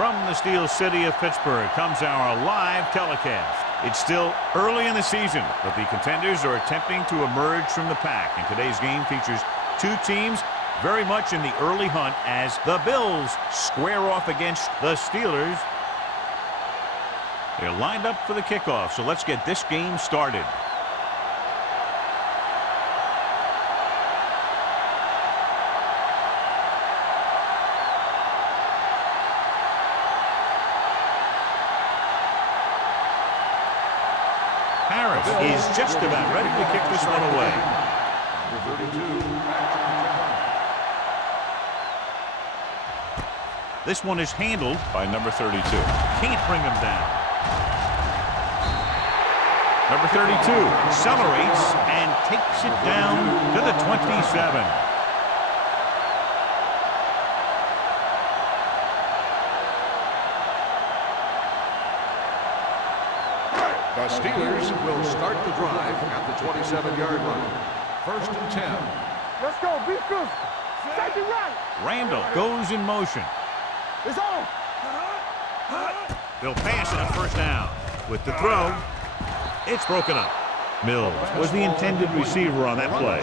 From the Steel City of Pittsburgh comes our live telecast. It's still early in the season, but the contenders are attempting to emerge from the pack. And today's game features two teams very much in the early hunt as the Bills square off against the Steelers. They're lined up for the kickoff, so let's get this game started. Harris is just about ready to kick this one away. This one is handled by number 32. Can't bring him down. Number 32 accelerates and takes it down to the 27. The Steelers will start the drive at the 27-yard line. 1st and 10. Let's go. Be good. Take it right. Randall goes in motion. It's on. They'll pass it on 1st down. With the throw, it's broken up. Mills was the intended receiver on that play.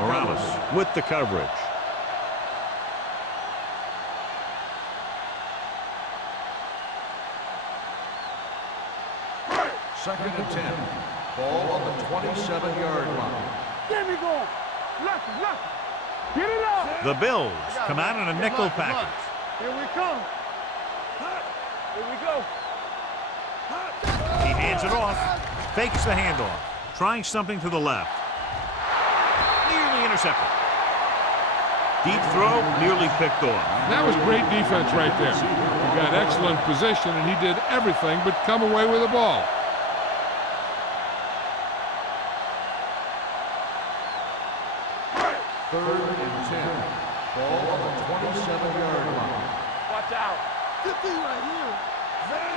Morales with the coverage. Second and 10. Ball on the 27-yard line. Get me going. Left. Get it up. The Bills come out in a nickel package. Here we come. Here we go. He hands it off. Fakes the handoff. Trying something to the left. Nearly intercepted. Deep throw, nearly picked off. That was great defense right there. He got excellent position, and he did everything but come away with the ball. Third and 10. Ball on the 27-yard line. Watch out. Good thing right here.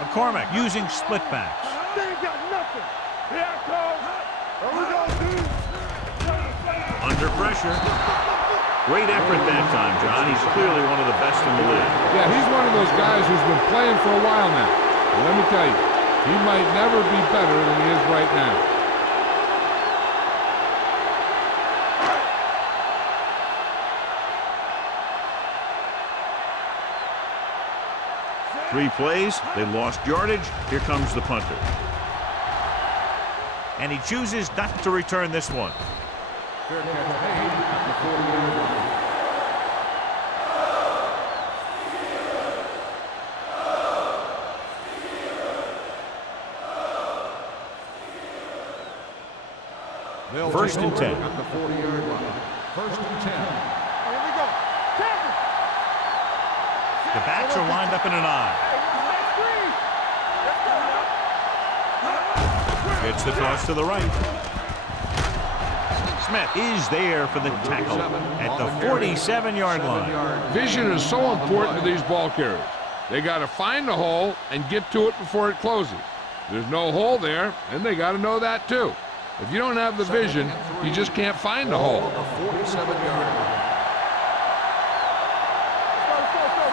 McCormick using split backs. They ain't got nothing. Here I come. Here we go, dude. Under pressure. Great effort that time, John. He's clearly one of the best in the league. Yeah, he's one of those guys who's been playing for a while now. And let me tell you, he might never be better than he is right now. Three plays, they lost yardage. Here comes the punter. And he chooses not to return this one. Fair catch made at the 40-yard line. They'll 1st and 10. At the 40-yard line. 1st and 10. Here we go. Tackle. The backs are lined up in an eye. It's the toss to the right. Smith is there for the tackle at the 47-yard line. Vision is so important to these ball carriers. They got to find the hole and get to it before it closes. There's no hole there, and they got to know that too. If you don't have the vision, you just can't find the hole.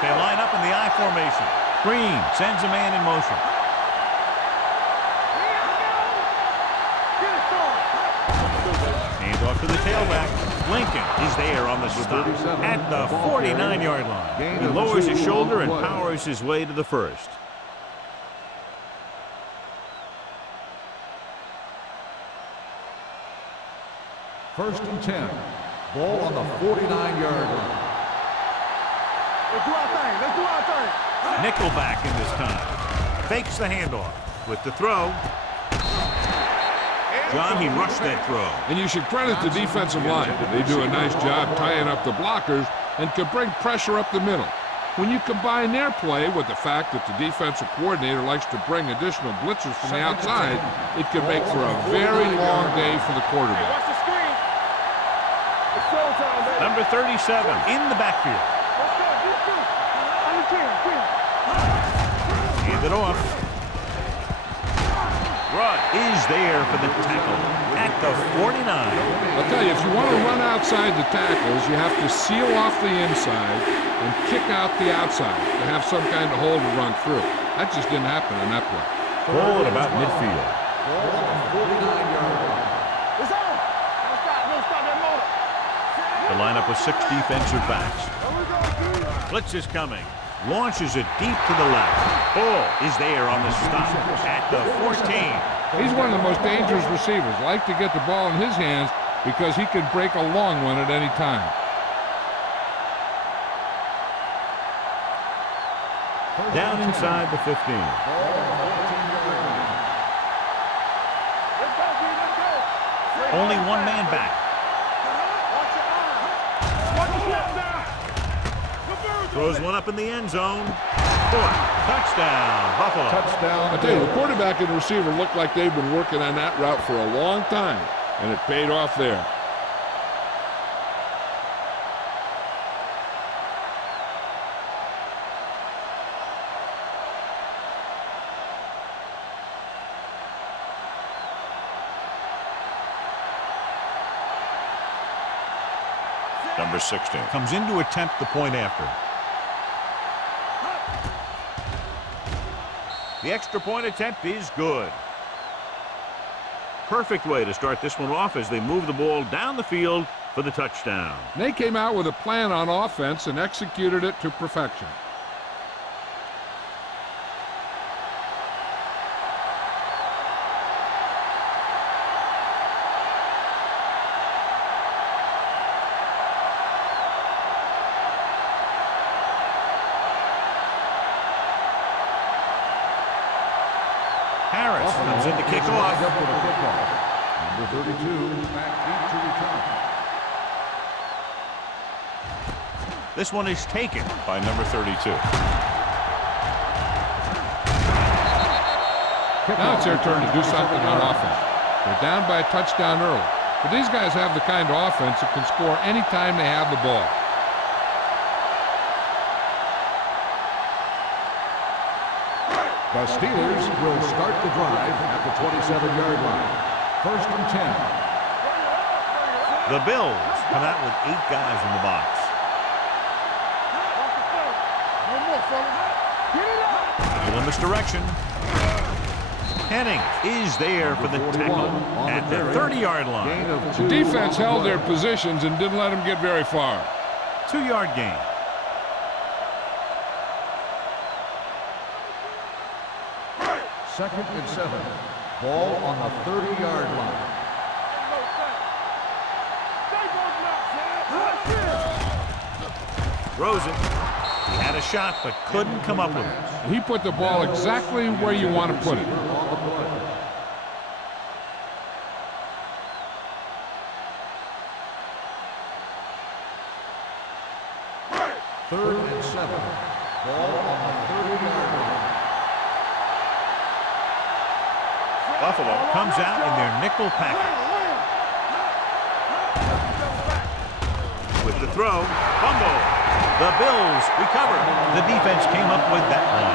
They line up in the I formation. Green sends a man in motion. Hand off to the tailback. Lincoln is there on the stop at the 49-yard line. He lowers his shoulder and powers his way to the 1st. First and 10. Ball on the 49-yard line. Let's do our thing. Let's do our thing. Nickelback in this time. Fakes the handoff. With the throw. John, he rushed that throw. And you should credit the defensive line. They do a nice job tying up the blockers and can bring pressure up the middle. When you combine their play with the fact that the defensive coordinator likes to bring additional blitzers from the outside, it can make for a very long day for the quarterback. Watch the screen. It's showtime, baby. Number 37 in the backfield. Let's go. Defense. On the 10. Hand it off. Rudd is there for the tackle at the 49. I'll tell you, if you want to run outside the tackles, you have to seal off the inside and kick out the outside to have some kind of hole to run through. That just didn't happen in that play. Ball at about midfield. Ball on the 49-yard line. It's on. Don't stop that motor. The lineup with 6 defensive backs. Here we go, dude. Blitz is coming. Launches it deep to the left. Ball is there on the stop at the 14. He's one of the most dangerous receivers. Like to get the ball in his hands because he can break a long one at any time. Down inside the 15. Let's go, dude. Let's go. Only one man back. Watch your eyes. Watch your step down. Throws one up in the end zone. Touchdown, Buffalo. Touchdown. I tell you, the quarterback and the receiver look like they've been working on that route for a long time, and it paid off there. Number 16 comes in to attempt the point after. The extra point attempt is good. Perfect way to start this one off as they move the ball down the field for the touchdown. They came out with a plan on offense and executed it to perfection. Harris comes in to kick off. Up for the kickoff. Number 32, back deep to return. This one is taken by number 32. Now it's their turn to do something on offense. They're down by a touchdown early. But these guys have the kind of offense that can score anytime they have the ball. The Steelers will start the drive at the 27-yard line. First and 10. The Bills come out with 8 guys in the box. No more, fellas. Get it up. Little misdirection. Henning is there for the tackle at the 30-yard line. Gain of The 2 defense on the held play. their positions and didn't let them get very far. 2-yard gain. Second and 7. Ball on the 30-yard line. Throws it. He had a shot but couldn't come up with it. He put the ball exactly where you want to put it. On the play. Third and 7. Ball on the 30-yard line. Buffalo comes out in their nickel package. With the throw, fumble. The Bills recover. The defense came up with that one.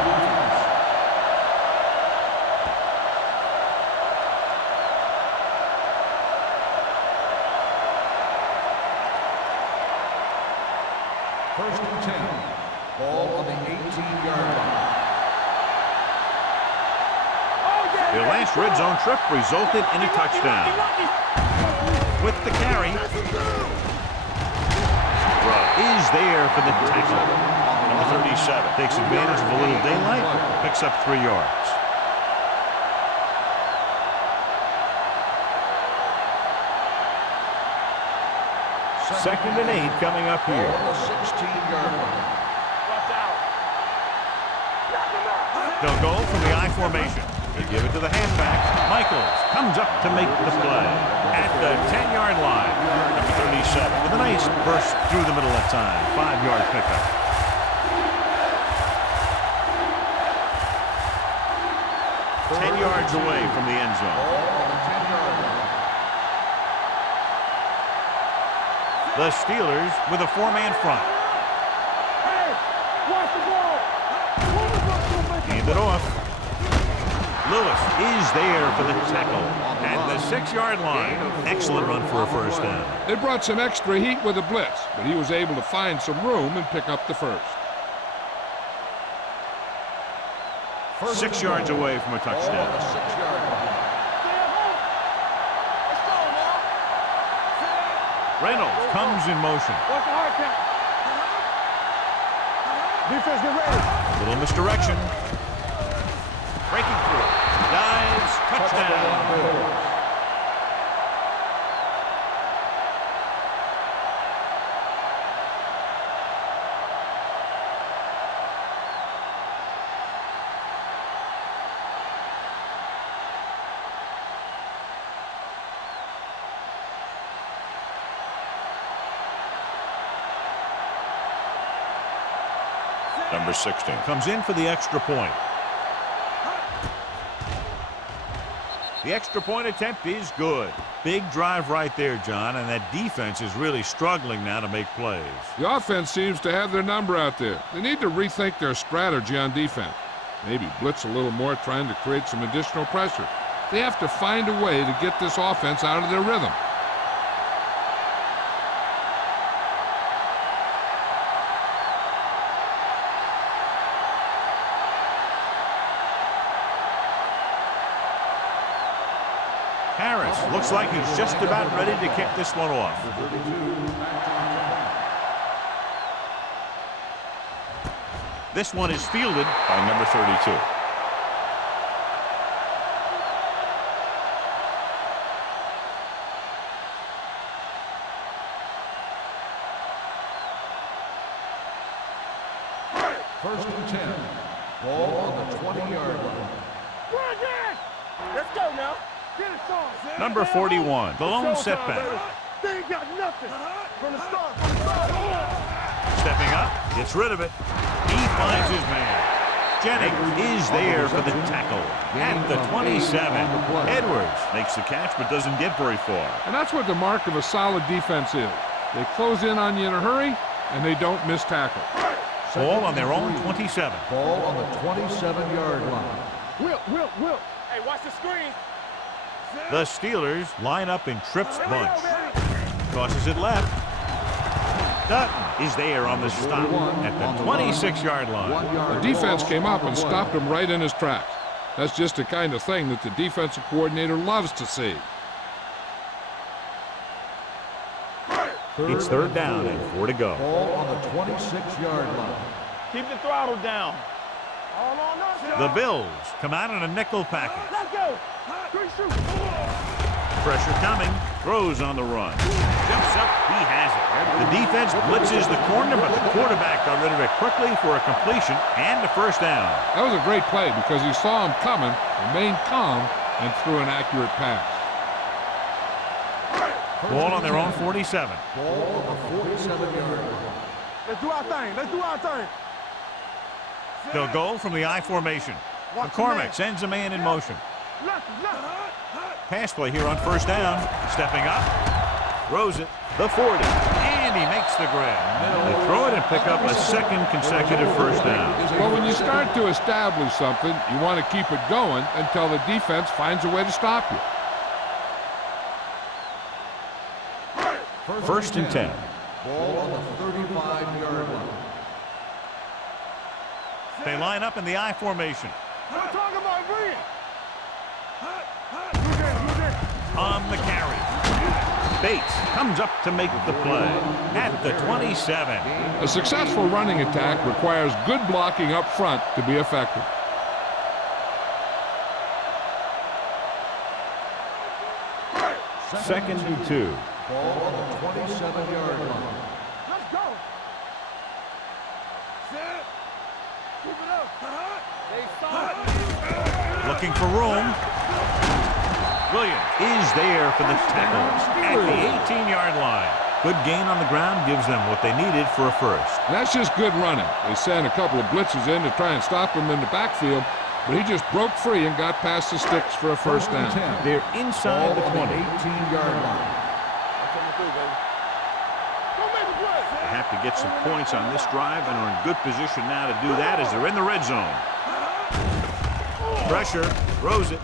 First and 10. Ball on the 18-yard line. Their last red zone trip resulted in a touchdown. With the carry, Rudd is there for the tackle. Number 37 takes advantage of a little daylight, picks up 3 yards. Second and 8 coming up Ball here. on the 16-yard line. Watch out. Knock him out. They'll go from the I formation. They give it to the halfback. Michaels comes up to make the play at the 10-yard line. Number 37 with a nice burst through the middle that time. 5-yard pickup. Ten yards away from the end zone. Ball on the 10-yard line. The Steelers with a 4-man front. Hey, watch the ball. Hand it off. Lewis is there for the tackle at the 6-yard line. Excellent run for a first down. They brought some extra heat with a blitz, but he was able to find some room and pick up the first. 6 yards away from a touchdown. Reynolds comes in motion. Watch the hard count. Defense, get ready. Little misdirection. Breaking through. Dives. Touchdown. Number 16 comes in for the extra point. The extra point attempt is good. Big drive right there, John, and that defense is really struggling now to make plays. The offense seems to have their number out there. They need to rethink their strategy on defense. Maybe blitz a little more, trying to create some additional pressure. They have to find a way to get this offense out of their rhythm. Harris looks like he's just about ready to kick this one off. This one is fielded by number 32. First and 10. Ball on the 20-yard line. Run again. Let's go now. Get it started. number 41, the lone setback. They ain't got nothing. From the start. Stepping up, gets rid of it. He finds his man. Jennings is there for the tackle at the 27. Edwards makes the catch but doesn't get very far. And that's what the mark of a solid defense is. They close in on you in a hurry, and they don't miss tackle. Ball on their own 27. Ball on the 27-yard line. Will. Hey, watch the screen. The Steelers line up in Tripp's bunch. Tosses it left. Dutton is there on the stop at the 26-yard line. The defense came up and stopped him right in his tracks. That's just the kind of thing that the defensive coordinator loves to see. It's third down and 4 to go. Ball on the 26-yard line. Keep the throttle down. The Bills come out in a nickel package. Let's go. Pressure coming. Throws on the run. Jumps up. He has it. The defense blitzes the corner, but the quarterback got rid of it quickly for a completion and a first down. That was a great play because he saw him coming, remained calm, and threw an accurate pass. Ball on their own 47. Ball on the 47-yard line. Let's do our thing. They'll go from the I formation. McCormick sends a man in motion. Pass play here on first down. Stepping up. Throws it. The 40. And he makes the grab. They throw it and pick up a second consecutive first down. Well, when you start to establish something, you want to keep it going until the defense finds a way to stop you. First and 10. Ball on the 35-yard line. They line up in the I formation. We're talking about bringing. On the carry. Bates comes up to make the play at the 27. A successful running attack requires good blocking up front to be effective. Second and 2. Ball on the 27-yard line. Let's go. Set. Keep it up. They start. Looking for room. Williams is there for the tackle at the 18-yard line. Good gain on the ground gives them what they needed for a first. And that's just good running. They sent a couple of blitzes in to try and stop him in the backfield, but he just broke free and got past the sticks for a first down. They're inside the 20. 18-yard line. They have to get some points on this drive and are in good position now to do that as they're in the red zone. Pressure, throws it.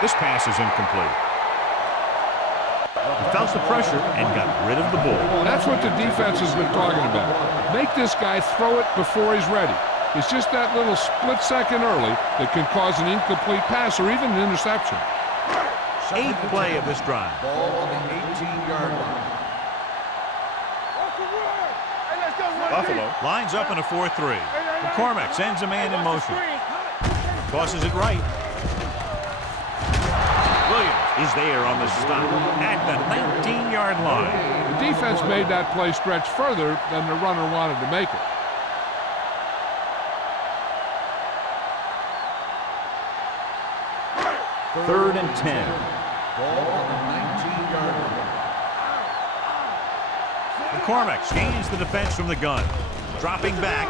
This pass is incomplete. He felt the pressure and got rid of the ball. Well, that's what the defense has been talking about. Make this guy throw it before he's ready. It's just that little split second early that can cause an incomplete pass or even an interception. Eighth play of this drive. Ball on the 18-yard line. Buffalo lines up in a 4-3. McCormick sends a man in motion. Tosses it right. Williams is there on the stop at the 19-yard line. The defense made that play stretch further than the runner wanted to make it. Third and 10. Ball on the 19-yard line. McCormick scans the defense from the gun. Dropping back.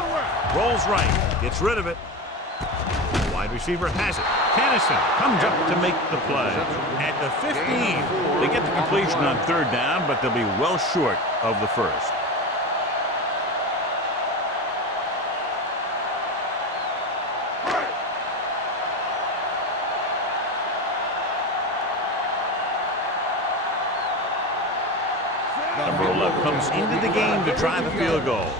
Rolls right. Gets rid of it. Wide receiver has it. Tennyson comes up to make the play. At the 15, they get the completion on third down, but they'll be well short of the first. Number 11 comes into the game to try the field goal.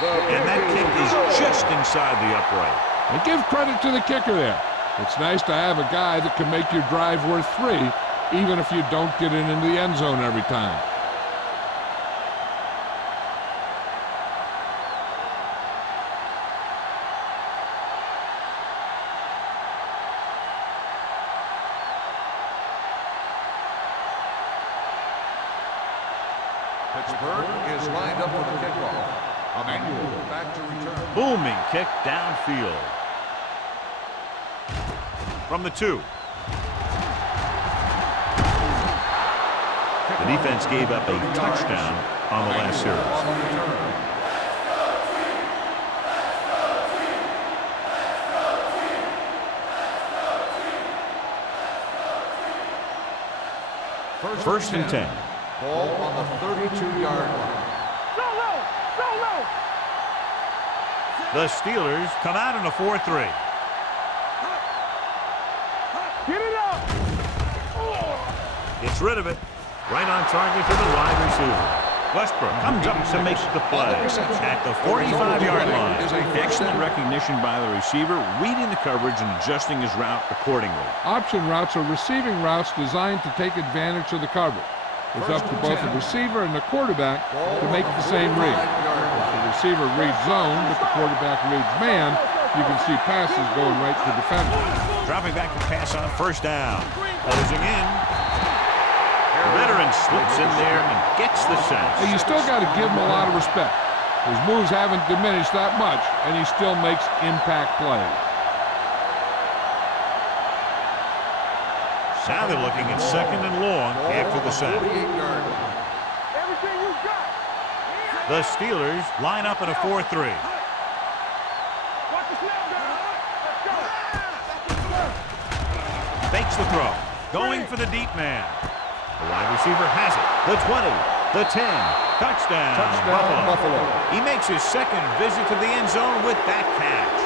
And that kick is just inside the upright. And give credit to the kicker there. It's nice to have a guy that can make your drive worth 3, even if you don't get it into the end zone every time. Pittsburgh is lined up for the kickoff. Emmanuel back to return. Booming kick downfield. From the 2. The defense gave up a touchdown on the last series. First and 10. Ball on the 32-yard line. The Steelers come out in a 4-3. Get it up! Gets rid of it. Right on target to the wide receiver. Westbrook comes up to make the play at the 45-yard line. Excellent recognition by the receiver, reading the coverage and adjusting his route accordingly. Option routes are receiving routes designed to take advantage of the coverage. It's up to both the receiver and the quarterback to make the same read. If the receiver reads zone, but the quarterback reads man, you can see passes going right to defenders. Dropping back to pass on first down. Closing in. The veteran slips in there and gets the sack. Hey, you still got to give him a lot of respect. His moves haven't diminished that much, and he still makes impact plays. Now they're looking at second and long after the sack. Everything you got. The Steelers line up in a 4-3. Watch the snap down. Let's go. Fakes the throw. Going for the deep man. The wide receiver has it. The 20, the 10. Touchdown, Buffalo. He makes his second visit to the end zone with that catch.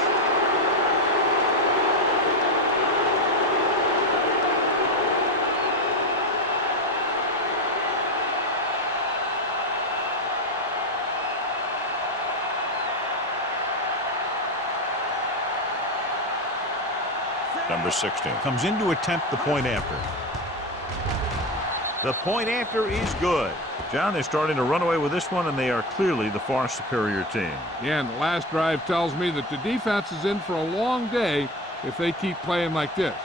Number 16. Comes in to attempt the point after. The point after is good. John, they're starting to run away with this one, and they are clearly the far superior team. Yeah, and the last drive tells me that the defense is in for a long day if they keep playing like this.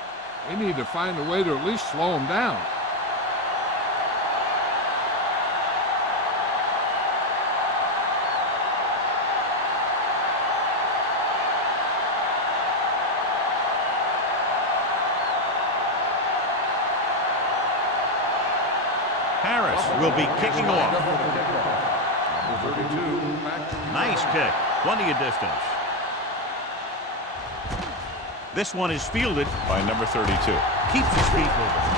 They need to find a way to at least slow them down. Harris will be kicking off. Number 32, back to Nice kick. Plenty of distance. This one is fielded. By number 32. Keeps his feet moving.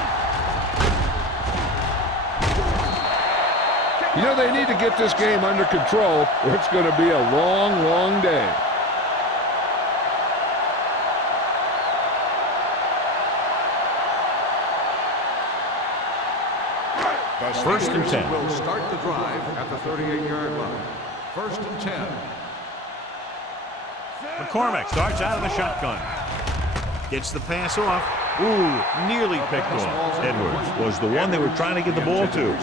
You know, they need to get this game under control or it's going to be a long, long day. The First and 10. will start the drive at the 38-yard line. First and 10. McCormick starts out of the shotgun. Gets the pass off. Ooh, nearly picked off. Edwards was the one they were trying to get the ball to.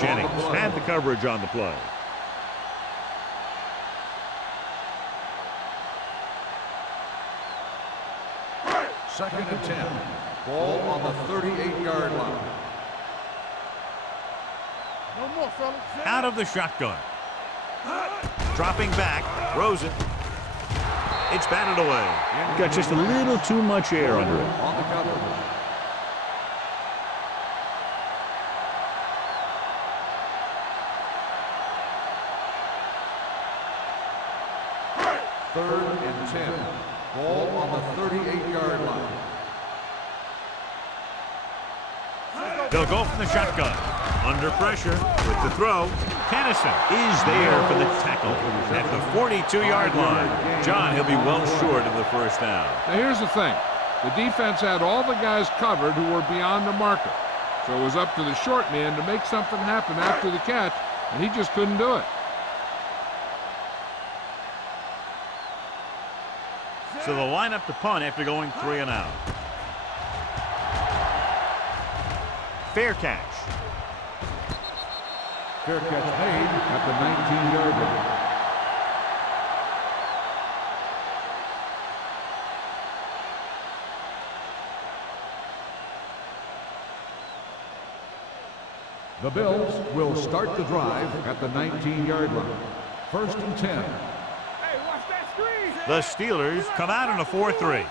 Jennings had the coverage on the play. Second and 10. Ball on the 38-yard line. No more, fellas. Out of the shotgun. Dropping back. Throws it. It's batted away. Got just a little too much air under it. On the cover. Third and 10. Ball on the 38-yard line. They'll go from the shotgun. Under pressure with the throw. Tennyson is there for the tackle at the 42-yard line. John, he'll be well short of the first down. Now here's the thing. The defense had all the guys covered who were beyond the marker. So it was up to the short man to make something happen after the catch, and he just couldn't do it. So they'll line up to punt after going 3 and out. Fair catch. Fair catch made at the 19-yard line. The Bills will start the drive at the 19-yard line. First and 10. Hey, watch that screen. The Steelers come out in a 4-3.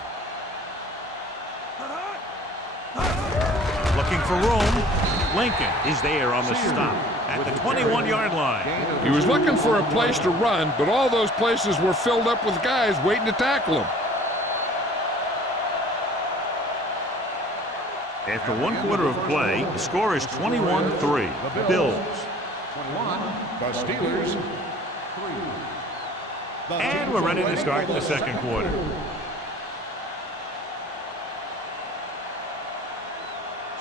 Looking for room. Lincoln is there on the stop at the 21-yard line. He was looking for a place to run, but all those places were filled up with guys waiting to tackle him. After 1 quarter of play, the score is 21-3. Bills. 21. The Steelers. 3. And we're ready to start the second quarter.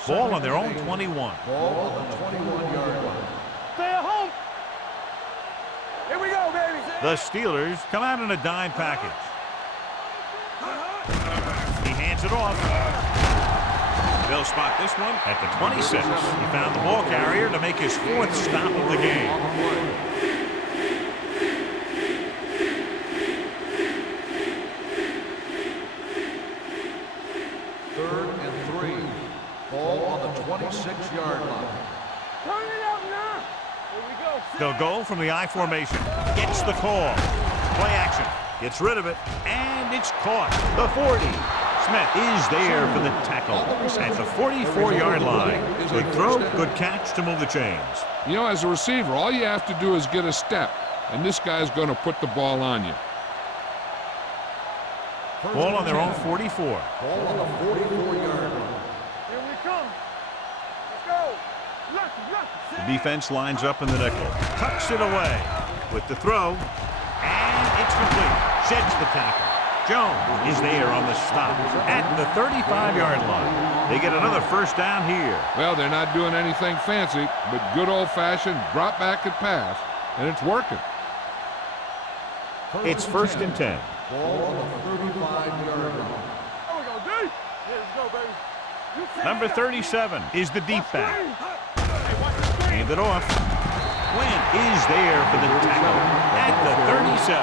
Ball on their own 21. Ball on the 21-yard line. Stay at home. Here we go, baby. The Steelers come out in a dime package. He hands it off. They'll spot this one at the 26. He found the ball carrier to make his 4th stop of the game. Third and 3. Ball on the 26-yard line. Turn it up now. Here we go. They'll go from the I formation. Gets the call. Play action. Gets rid of it. And it's caught. The 40. Smith is there for the tackle at the 44-yard line. Good throw, good catch to move the chains. You know, as a receiver, all you have to do is get a step, and this guy's going to put the ball on you. Ball on their own 44. Ball on the 44-yard line. Here we come. Let's go. Lucky. The defense lines up in the nickel. Tucks it away with the throw. And it's complete. Sheds the tackle. Jones is there on the stop at the 35-yard line. They get another first down here. Well, they're not doing anything fancy, but good old-fashioned drop back and pass, and it's working. It's first and 10. Ball on the 35-yard line. There we go, D. Here we go, baby. You take Number it up. 37 is the deep back. Hey, watch the screen. Hand it off. Wynn is there for the tackle at the 37.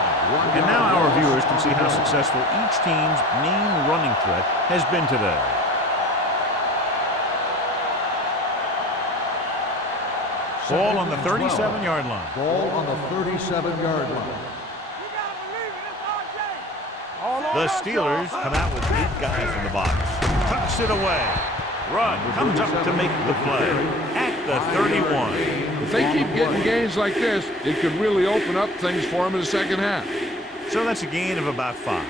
And now our viewers can see how successful each team's main running threat has been today. Ball on the 37-yard line. Ball on the 37-yard line. You gotta believe it. It's RJ. All on The us, Steelers y'all. come out with 8 guys in the box. Tucks it away. Run comes up to make the play at the 31. If they keep getting gains like this, it could really open up things for them in the second half. So that's a gain of about 5.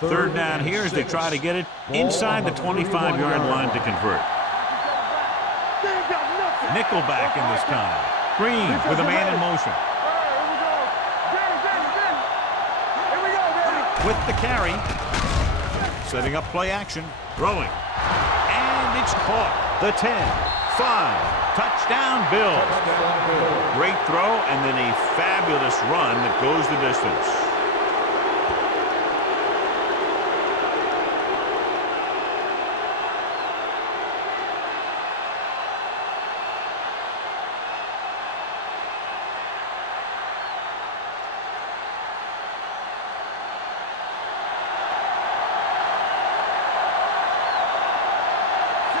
Third down here as they try to get it inside the 25-yard line to convert. They ain't got nothing. Nickelback in this time. Green with a man in motion. Here we go. Here we go, baby. With the carry. Setting up play action. Throwing. And it's caught. the 10, 5, touchdown Bills. Great throw and then a fabulous run that goes the distance.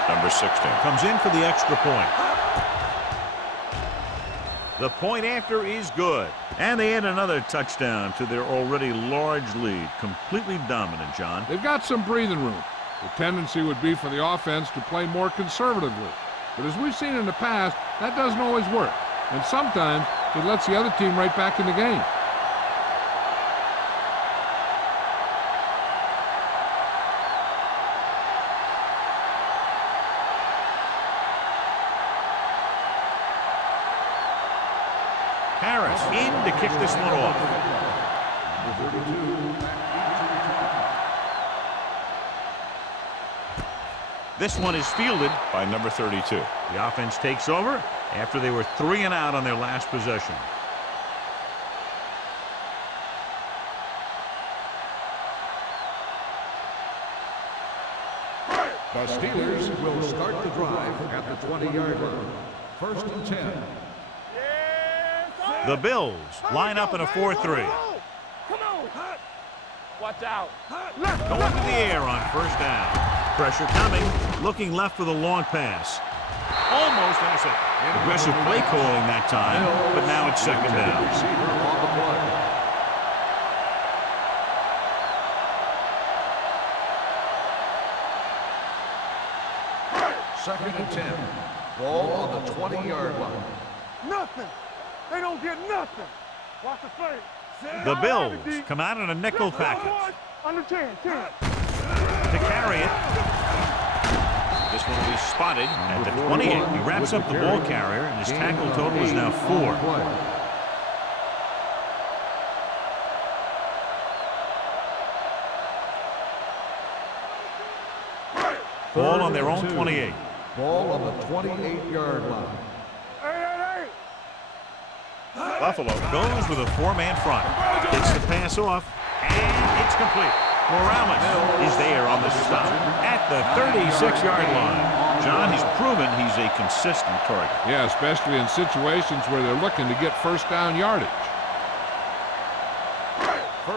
Number 16. Comes in for the extra point. The point after is good. And they add another touchdown to their already large lead. Completely dominant, John. They've got some breathing room. The tendency would be for the offense to play more conservatively. But as we've seen in the past, that doesn't always work. And sometimes it lets the other team right back in the game. Harris in to kick this one off. This one is fielded by number 32. The offense takes over after they were 3 and out on their last possession. The Steelers will start the drive at the 20-yard line. First and 10. The Bills line up in a 4-3. Come on. Watch out. Going to the air on first down. Pressure coming. Looking left for the long pass. Almost intercepted. Aggressive play calling that time, but now it's second down. Receiver on the play. Second and 10. Ball on the 20-yard line. Nothing. They don't get nothing. Watch the play. The Bills come out in a nickel package. Under 10. To carry it. This one will be spotted at the 28. He wraps up the ball carrier, and his tackle total is now 4. Ball on their own 28. Ball on the 28-yard line. Hey. Buffalo goes with a 4-man front. Gets the pass off, and it's complete. Morales is there on the stop at the 36-yard line. John, he's proven he's a consistent target. Yeah, especially in situations where they're looking to get first down yardage.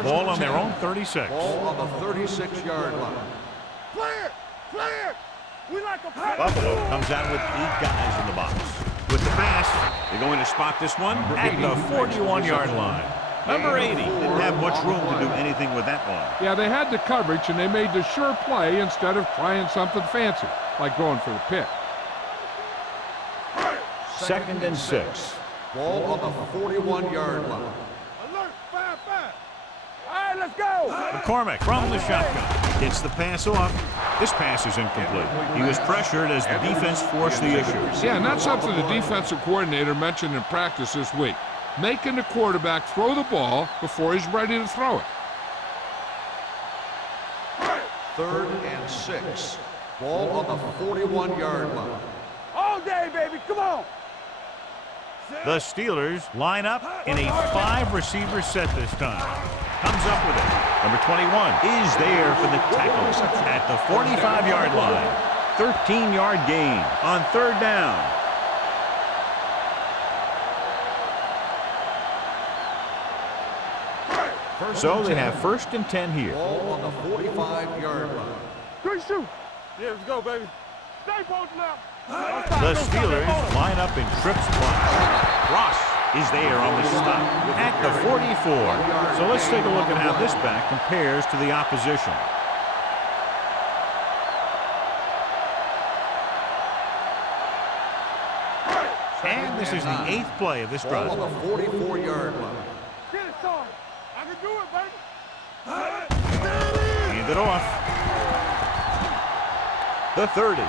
Ball on their own 36. Ball on the 36-yard line. Play it. We like a play. Buffalo comes out with 8 guys in the box. With the pass, they're going to spot this one at the 41-yard line. Number 80 didn't have much room to do anything with that one. Yeah, they had the coverage, and they made the sure play instead of trying something fancy, like going for the pick. Second and 6. Ball on the 41-yard line. Alert. 5. All right, let's go. McCormick from the shotgun. Gets the pass off. This pass is incomplete. He was pressured as the defense forced the issue. Yeah, and that's something the defensive coordinator mentioned in practice this week. Making the quarterback throw the ball before he's ready to throw it. Third and 6. Ball on the 41-yard line. All day, baby. Come on. The Steelers line up in a 5-receiver set this time. Comes up with it. Number 21 is there for the tackle at the 45-yard line. 13-yard gain on third down. So they have first and 10 here. Ball on the 45-yard line. Good shoot. Yeah, let's go, baby. Stay posted up. The Steelers line up in trips bunch. Ross is there on the stop at the 44. So let's take a look at how this back compares to the opposition. And this is the 8th play of this drive. Ball on the 44-yard line. Get it, son. I can do it, baby. Hand it off. The 30.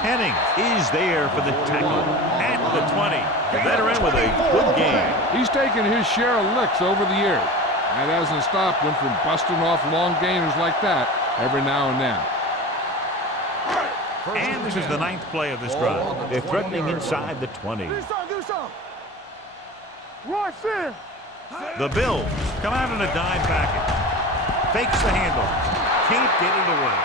Henning is there for the tackle at the 20. The veteran with a good game. He's taken his share of licks over the years. That hasn't stopped him from busting off long gainers like that every now and then. And this is the 9th play of this drive. They're threatening inside the 20. Do something. Right there. The Bills come out in a dime package. Fakes the handoff. Can't get it away.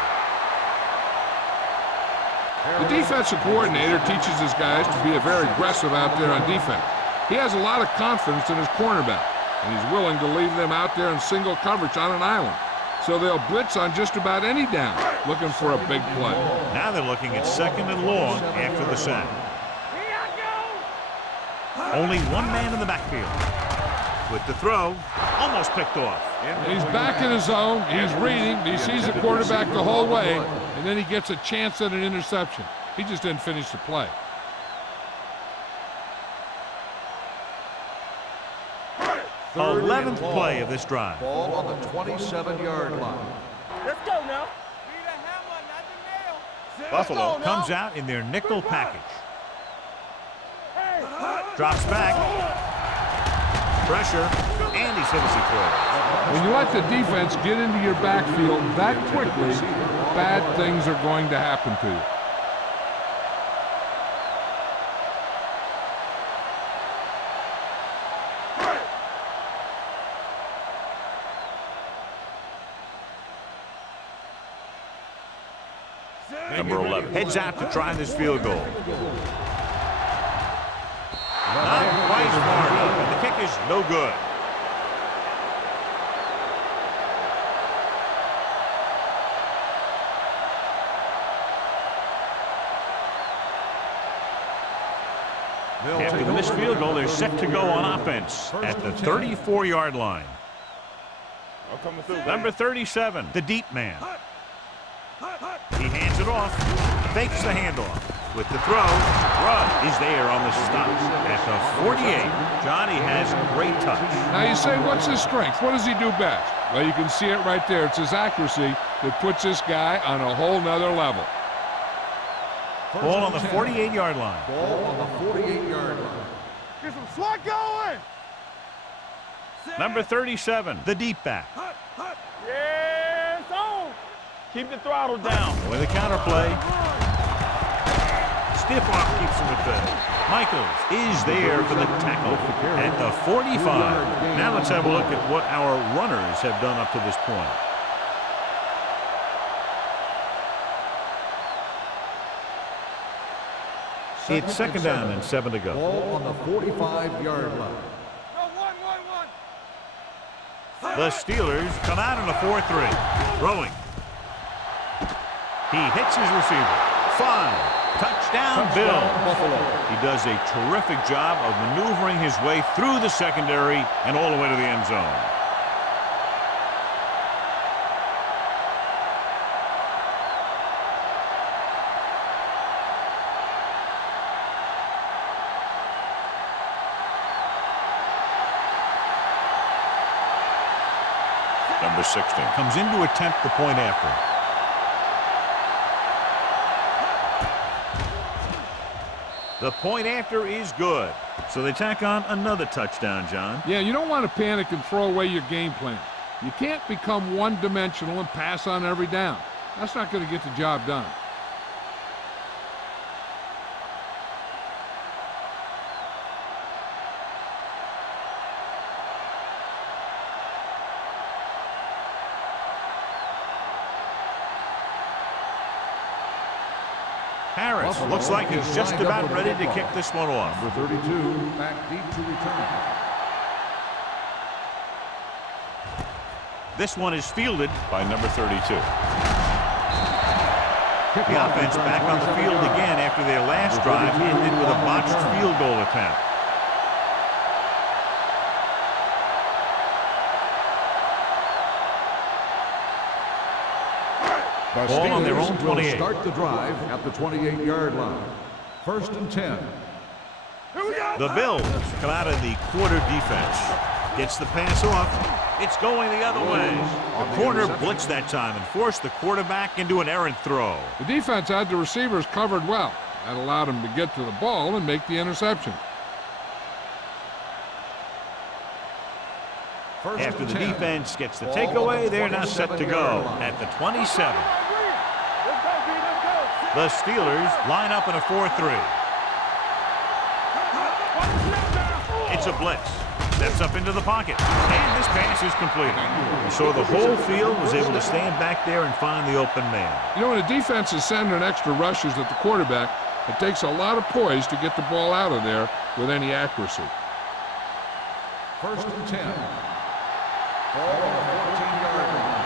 The defensive coordinator teaches his guys to be very aggressive out there on defense. He has a lot of confidence in his cornerback, and he's willing to leave them out there in single coverage on an island. So they'll blitz on just about any down, looking for a big play. Now they're looking at 2nd and long after the sack. Only one man in the backfield. With the throw, almost picked off. He's back in his zone. He's reading. He sees the quarterback the whole way, and then he gets a chance at an interception. He just didn't finish the play. Third 11th play of this drive. Ball on the 27-yard line. Let's go now. Buffalo comes out in their nickel package. Drops back. Pressure. And he's hit as he throws. When you let the defense get into your backfield that quickly, bad things are going to happen to you. Number 11. Heads out to try this field goal. Not quite far enough, and the kick is no good. After the missed field goal, they're set to go on offense at the 34-yard line. Number 37, the deep man. He hands it off, fakes the handoff. With the throw, Rudd is there on the stop at the 48. Johnny has great touch. Now you say, what's his strength? What does he do best? Well, you can see it right there. It's his accuracy that puts this guy on a whole nother level. Ball on the 48-yard line. Ball on the 48-yard line. Get some slot going. Number 37, the deep back. Yeah, it's on. Keep the throttle down. With a counterplay. Stiff arm keeps him at bay. Michaels is there for the tackle at the 45. Now let's have a look at what our runners have done up to this point. It's 2nd down and 7 to go. Ball on the 45-yard line. The Steelers come out in a 4-3. Throwing. He hits his receiver. Fine. Touchdown, Bill. Buffalo. He does a terrific job of maneuvering his way through the secondary and all the way to the end zone. Number 16. Comes in to attempt the point after. The point after is good. So they tack on another touchdown, John. Yeah, you don't want to panic and throw away your game plan. You can't become one-dimensional and pass on every down. That's not going to get the job done. Harris looks like he's just about ready to kick this one off. Number 32, back deep to return. This one is fielded By number 32. The offense back on the field again after their last drive ended with a botched field goal attempt. The Ball on their own Steelers will 28. start the drive at the 28-yard line. 1st and 10. The Bills come out of the quarter defense. Gets the pass off. It's going the other way. The corner blitzed that time and forced the quarterback into an errant throw. The defense had the receivers covered well. That allowed him to get to the ball and make the interception. After the defense gets the takeaway, they're now set to go at the 27. The Steelers line up in a 4-3. It's a blitz. Steps up into the pocket. And this pass is completed. So the whole field was able to stand back there and find the open man. You know, when a defense is sending extra rushers at the quarterback, it takes a lot of poise to get the ball out of there with any accuracy. First and 10. Ball on the 14-yard line.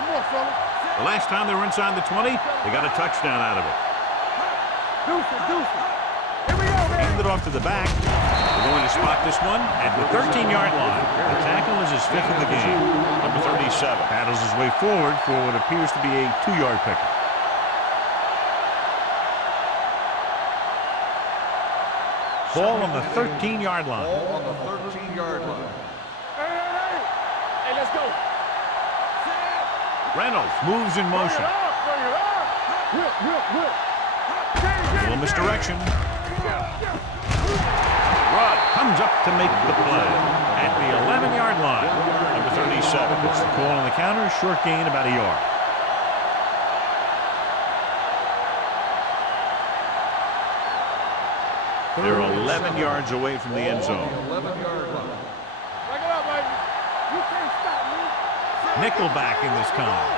One more, fella. The last time they were inside the 20, they got a touchdown out of it. Deuce it, deuce it. Here we go, man. Hand it off to the back. They're going to spot this one at the 13-yard line. The tackle is his 5th of the game. Number 37. Paddles his way forward for what appears to be a 2-yard pickup. Ball on the 13-yard line. Ball on the 13-yard line. Hey, let's go. Reynolds moves in motion. Bring it up. Whip. A little misdirection. Rudd comes up to make the play at the 11-yard line. Number 37. It's the call on the counter. Short gain, about a yard. They're 11 yards away from the end zone. 11-yard line. Bring it up, baby. You can't stop me. Nickelback in this time.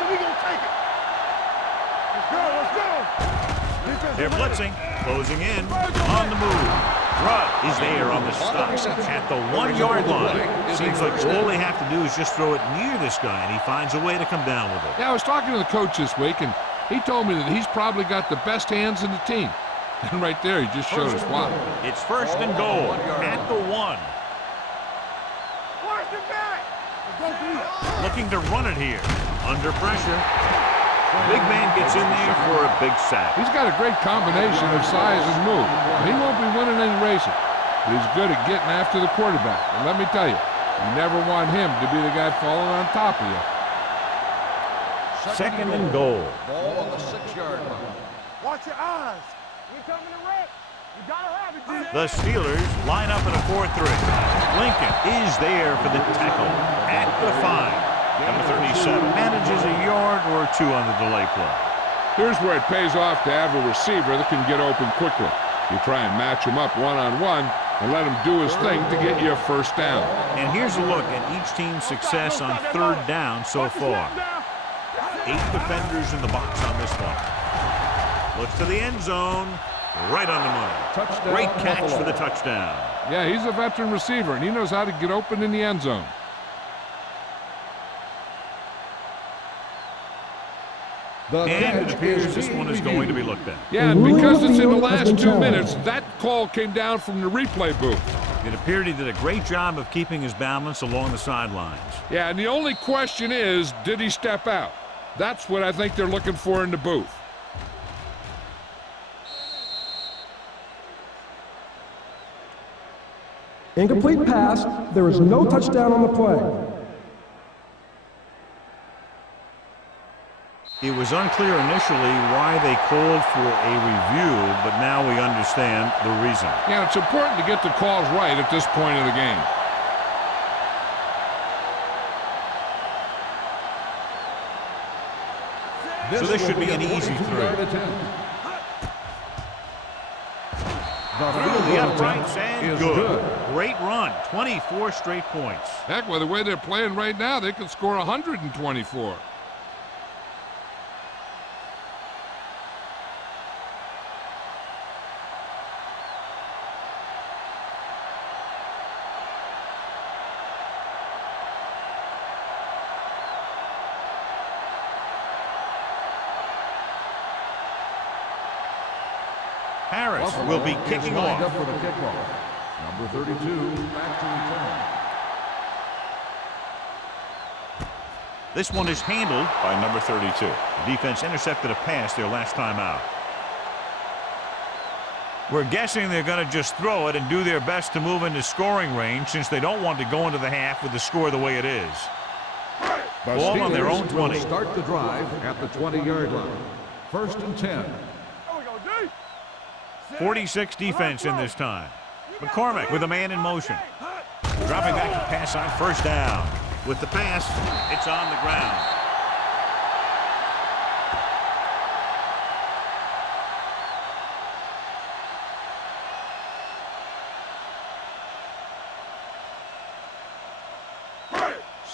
So we gonna take it. Let's go. They're blitzing, closing in, on the move. Rudd is there on the stop at the 1-yard line. Seems like all they have to do is just throw it near this guy, and he finds a way to come down with it. Yeah, I was talking to the coach this week, and he told me that he's probably got the best hands in the team. And right there, he just showed us why. It's first and goal at the 1. Watch it back. Looking to run it here. Under pressure. Big man gets in there for a big sack. He's got a great combination of size and move. He won't be winning any races, but he's good at getting after the quarterback. And let me tell you, you never want him to be the guy falling on top of you. Second and goal. Ball on the 6-yard line. Watch your eyes. We coming to wreck. You gotta have it, dude. The Steelers line up in a 4-3. Lincoln is there for the tackle at the 5. Number 37. Manages a yard or 2 on the delay play. Here's where it pays off to have a receiver that can get open quickly. You try and match him up one-on-one and let him do his thing to get you a first down. And here's a look at each team's success on 3rd down so far. 8 defenders in the box on this one. Looks to the end zone. Right on the money. Touchdown, Great catch Buffalo. for the touchdown. Yeah, he's a veteran receiver, and he knows how to get open in the end zone. And it appears this one is going to be looked at. Yeah, and because it's in the last 2 minutes, that call came down from the replay booth. It appeared he did a great job of keeping his balance along the sidelines. Yeah, and the only question is, did he step out? That's what I think they're looking for in the booth. Incomplete pass. There is no touchdown on the play. It was unclear initially why they called for a review, but now we understand the reason. Yeah, it's important to get the calls right at this point of the game. So this should be an easy 3. Through the uprights and good. Great run. 24 straight points. Heck, with the way they're playing right now, they could score 124. Harris will be kicking off. Up for the kickoff. Number 32, back to return. This one is handled By number 32. The defense intercepted a pass their last time out. We're guessing they're going to just throw it and do their best to move into scoring range since they don't want to go into the half with the score the way it is. The Ball on their Steelers own 20. will start the drive at the 20-yard line. First and 10. There we go, D. 46 defense in this time. McCormick with a man in motion. Dropping back to pass on first down. With the pass, it's on the ground.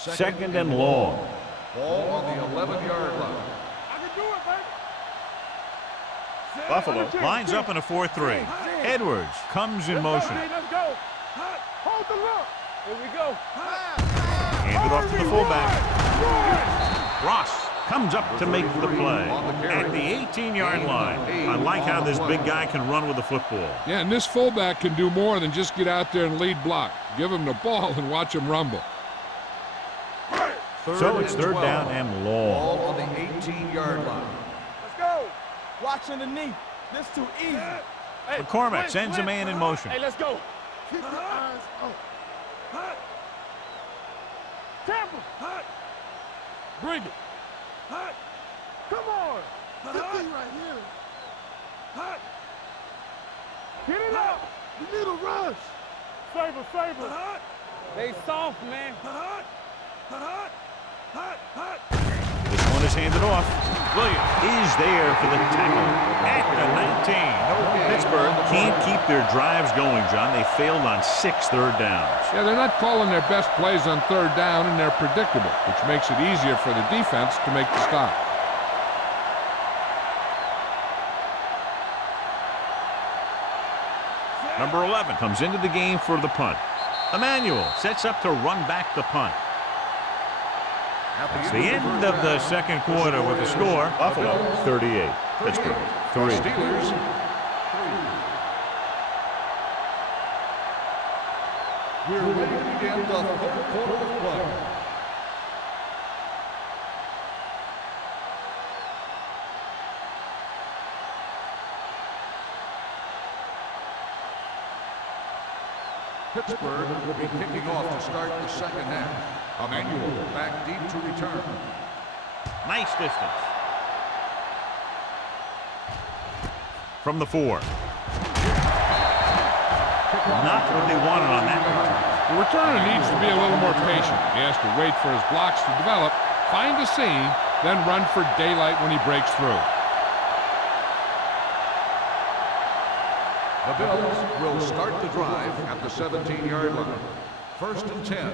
Second and long. Ball on the 11-yard line. I can do it, baby. Set. Buffalo lines up in a 4-3. Edwards comes in motion. Let's go. Hold the look. Here we go. Handed off to the fullback. Ross comes up to make the play at the 18-yard line. I like how this big guy can run with the football. Yeah, and this fullback can do more than just get out there and lead block. Give him the ball and watch him rumble. So it's third down and long. Ball on the 18-yard line. Let's go. Watch underneath. This too easy. Hey, McCormick sends a man in motion. Hey, let's go. Keep your eyes up. Tampa. Bring it. Come on. Get me right here. Get it up. You need a rush. Favor. They soft, man. This one is handed off. Williams is there for the tackle at the 19. Pittsburgh can't keep their drives going, John. They failed on 6 third downs. Yeah, they're not calling their best plays on third down, and they're predictable, which makes it easier for the defense to make the stop. Number 11 comes into the game for the punt. Emmanuel sets up to run back the punt. It's the end of the second quarter with the score. Buffalo 38, Pittsburgh 3. Steelers 3. We're ready to begin the third quarter of play. Pittsburgh will be kicking off to start the second half. Emmanuel back deep to return. Nice distance. From the 4. Not what they wanted on that return. The returner needs to be a little more patient. He has to wait for his blocks to develop, find a seam, then run for daylight when he breaks through. The Bills will start the drive at the 17-yard line. First and 10.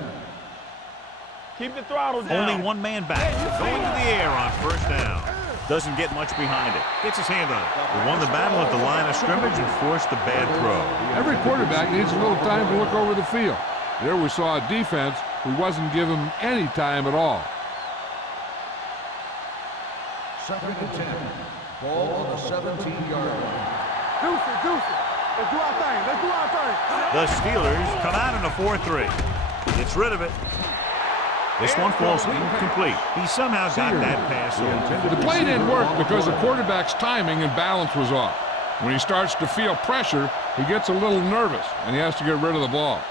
Keep the throttle down. Only one man back. Going to the air on first down. Doesn't get much behind it. Gets his hand on it. He won the battle at the line of scrimmage and forced the bad throw. Every quarterback needs a little time to look over the field. There we saw a defense who wasn't given any time at all. Second and 10. Ball on the 17-yard line. Deuce it. Let's do our thing. The Steelers come out in a 4-3. Gets rid of it. This one falls incomplete. He somehow got that pass over. The play didn't work because the quarterback's timing and balance was off. When he starts to feel pressure, he gets a little nervous, and he has to get rid of the ball.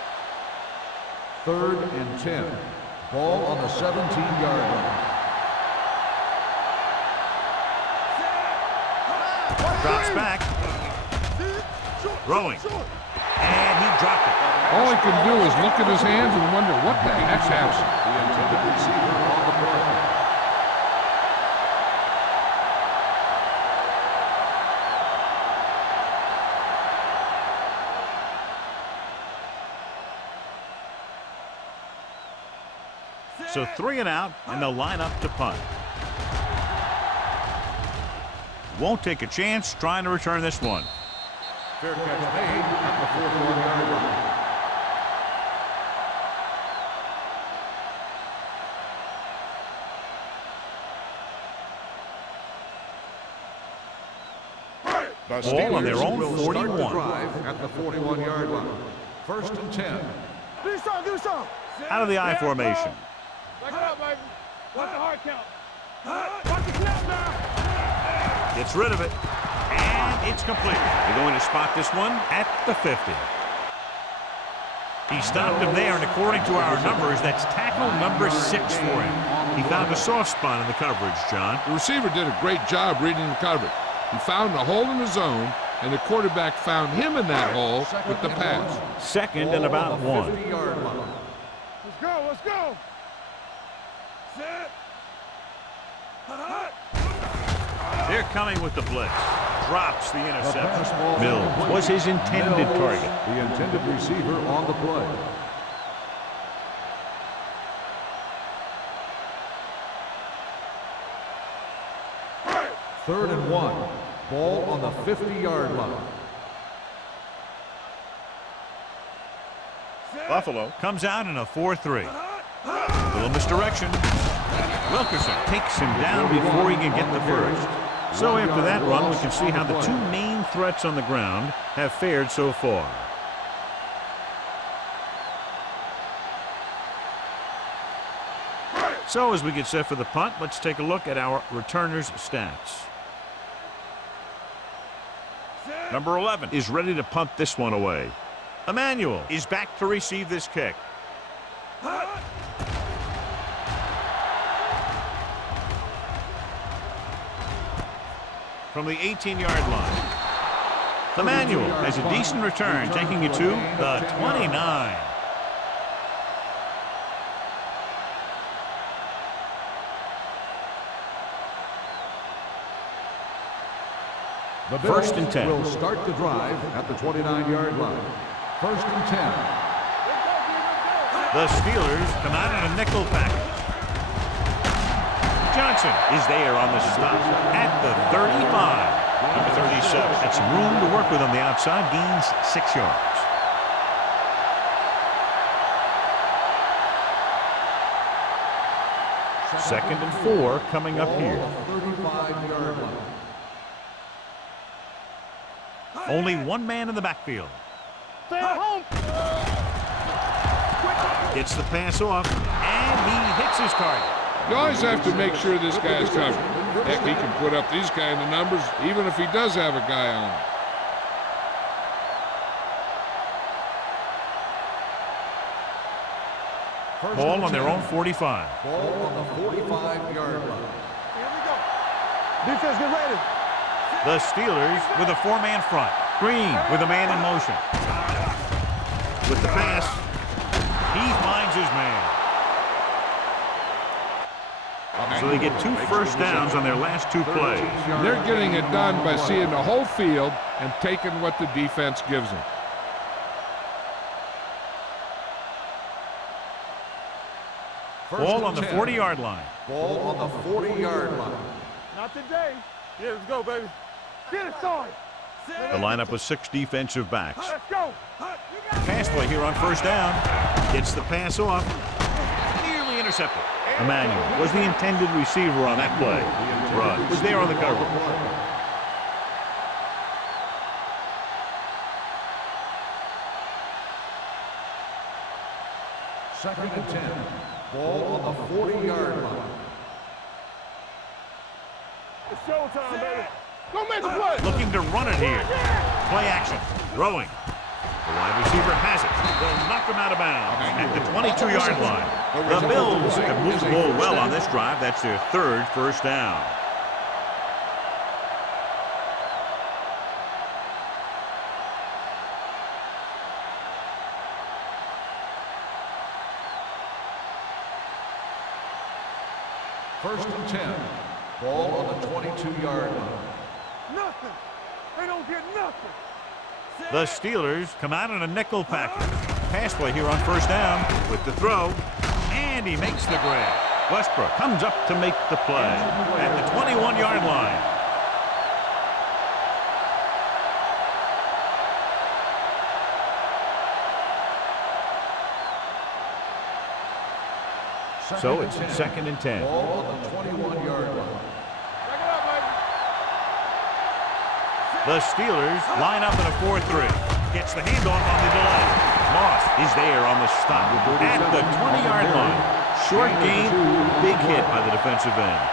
Third and 10. Ball on the 17-yard line. Drops back. Throwing. And he dropped it. All he can do is look at his hands and wonder what the heck's happening. The intended receiver on the play. So 3 and out, and they'll line up to punt. Won't take a chance trying to return this one. Fair catch made at the 41-yard line. The Ball on their Steelers own will start the 41. drive at the 41-yard line. First and 10. Do some. Out of the I formation. Back it up, baby. Watch the hard count. Watch the snap down. Gets rid of it. And it's complete. They're going to spot this one at the 50. He stopped him there, and according to our numbers, that's tackle number 6 for him. He found a soft spot in the coverage, John. The receiver did a great job reading the coverage. He found a hole in the zone, and the quarterback found him in that hole with the pass. Second and about 1. 50-yard line. Let's go. Set. They're coming with the blitz. Drops the The pass interception. ball Mills was his intended Mills, target. the intended receiver on the play. 3rd and 1. Ball on the 50-yard line. Buffalo comes out in a 4-3. Little misdirection. Wilkerson takes him down before he can get the first. So after that run, we can see how the two main threats on the ground have fared so far. So as we get set for the punt, let's take a look at our returners' stats. Number 11 is ready to punt this one away. Emmanuel is back to receive this kick. From the 18-yard line. Emmanuel has a decent return, taking it to the 29. The Bills 1st and 10. will start the drive at the 29-yard line. 1st and 10. The Steelers come out in a nickel package. Johnson is there on the stop at the 35. Number 37. Got some room to work with on the outside. Gains 6 yards. Second and 4 coming up here. 35-yard line. Only one man in the backfield. Stay at home. Gets the pass off, and he hits his target. You always have to make sure this guy's covered. Heck, he can put up these kind of numbers even if he does have a guy on him. Ball on their own 45. Ball on the 45-yard line. Here we go. Defense, get ready. The Steelers with a 4-man front. Green with a man in motion. With the pass, he finds his man. So they get 2 first downs on their last 2 plays. They're getting it done by seeing the whole field and taking what the defense gives them. Ball on the 40-yard line. Ball on the 40-yard line. Not today. Yeah, let's go, baby. Get it started. The lineup with 6 defensive backs. Let's go. Pass play here on 1st down. Gets the pass off. Nearly intercepted. Emmanuel was the intended receiver on that play. Rudd was there on the cover. Second and 10. Ball on the 40-yard line. It's showtime, baby. Go make the play. Looking to run it here. Play action. Throwing. The wide receiver has it. They'll knock him out of bounds at the 22-yard line. The Bills have moved the ball well on this drive. That's their 3rd first down. First and 10. Ball on the 22-yard line. Nothing. They don't get nothing. The Steelers come out in a nickel package. Pass play here on 1st down with the throw, and he makes the grab. Westbrook comes up to make the play at the 21-yard line. So it's 2nd and 10. Ball on the 21-yard line. Back it up, baby. The Steelers line up in a 4-3. Gets the handoff on the delay. Moss is there on the stop at the 20-yard line. Short gain, big hit by the defensive end.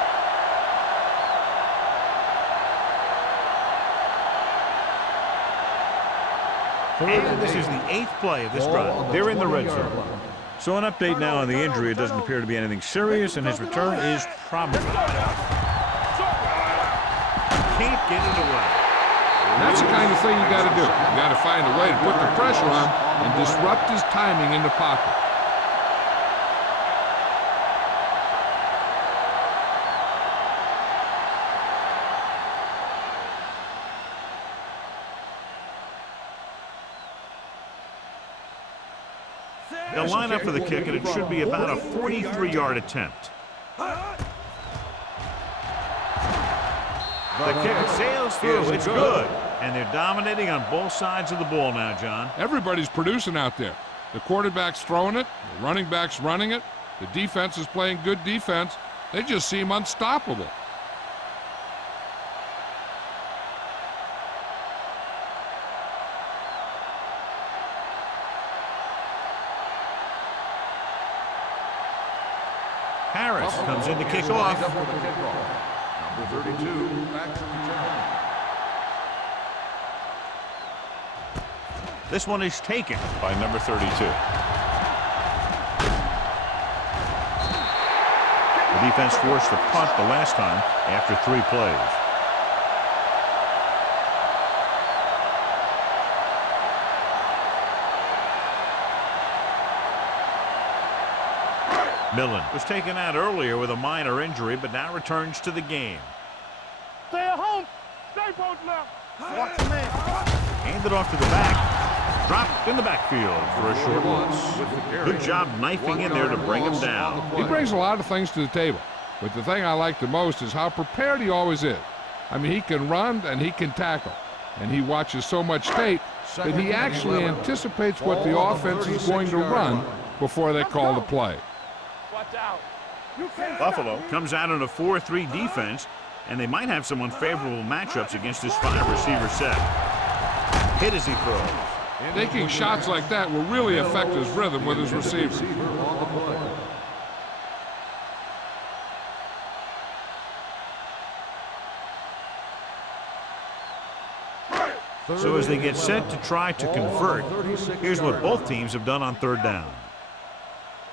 And this is the 8th play of this drive. They're in the red zone. So an update now on the injury. It doesn't appear to be anything serious, and his return is probable. Can't get it away. That's the kind of thing you got to do. You got to find a way to put the pressure on and disrupt his timing in the pocket. They'll line up for the kick, and it should be about a 43-yard attempt. The The kick sails through. It's good. And they're dominating on both sides of the ball now, John. Everybody's producing out there. The quarterback's throwing it. The running back's running it. The defense is playing good defense. They just seem unstoppable. Harris comes in to kick off. Number 32, back to return. This one is taken by number 32. The defense forced the punt the last time after 3 plays. Millen was taken out earlier with a minor injury, but now returns to the game. Stay at home. Stay both now. Watch the man. Handed off to the back. Dropped in the backfield for a short loss. Good job knifing in there to bring him down. He brings a lot of things to the table, but the thing I like the most is how prepared he always is. I mean, he can run and he can tackle, and he watches so much tape that he actually anticipates what the offense is going to run before they call the play. Watch out. Buffalo comes out in a 4-3 defense, and they might have some unfavorable matchups against this 5-receiver set. Hit as he throws. Taking shots like that will really affect his rhythm with his receivers. So as they get set to try to convert, here's what both teams have done on 3rd down.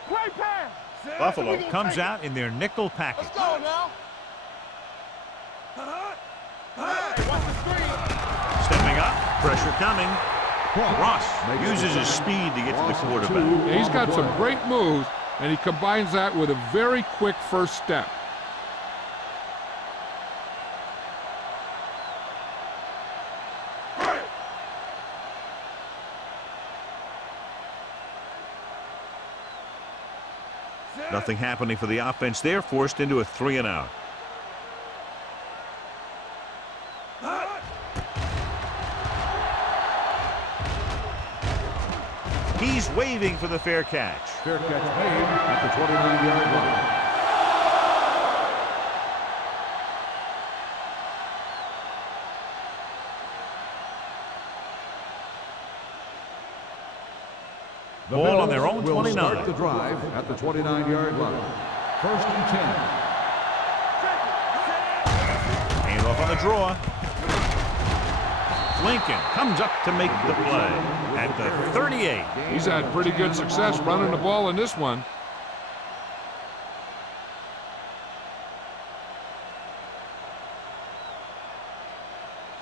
Great pass. Buffalo comes out in their nickel package. Let's go now. Hey, watch the screen. Stepping up, pressure coming. Ross uses his speed to get to the quarterback. He's got some great moves, and he combines that with a very quick first step. Nothing happening for the offense there, forced into a 3-and-out. He's waving for the fair catch. Fair catch made at the 29-yard line. Ball on their own 29. Will start the drive at the 29-yard line. 1st and 10. Hand off on the draw. Lincoln comes up to make the play at the 38. He's had pretty good success running the ball in this one.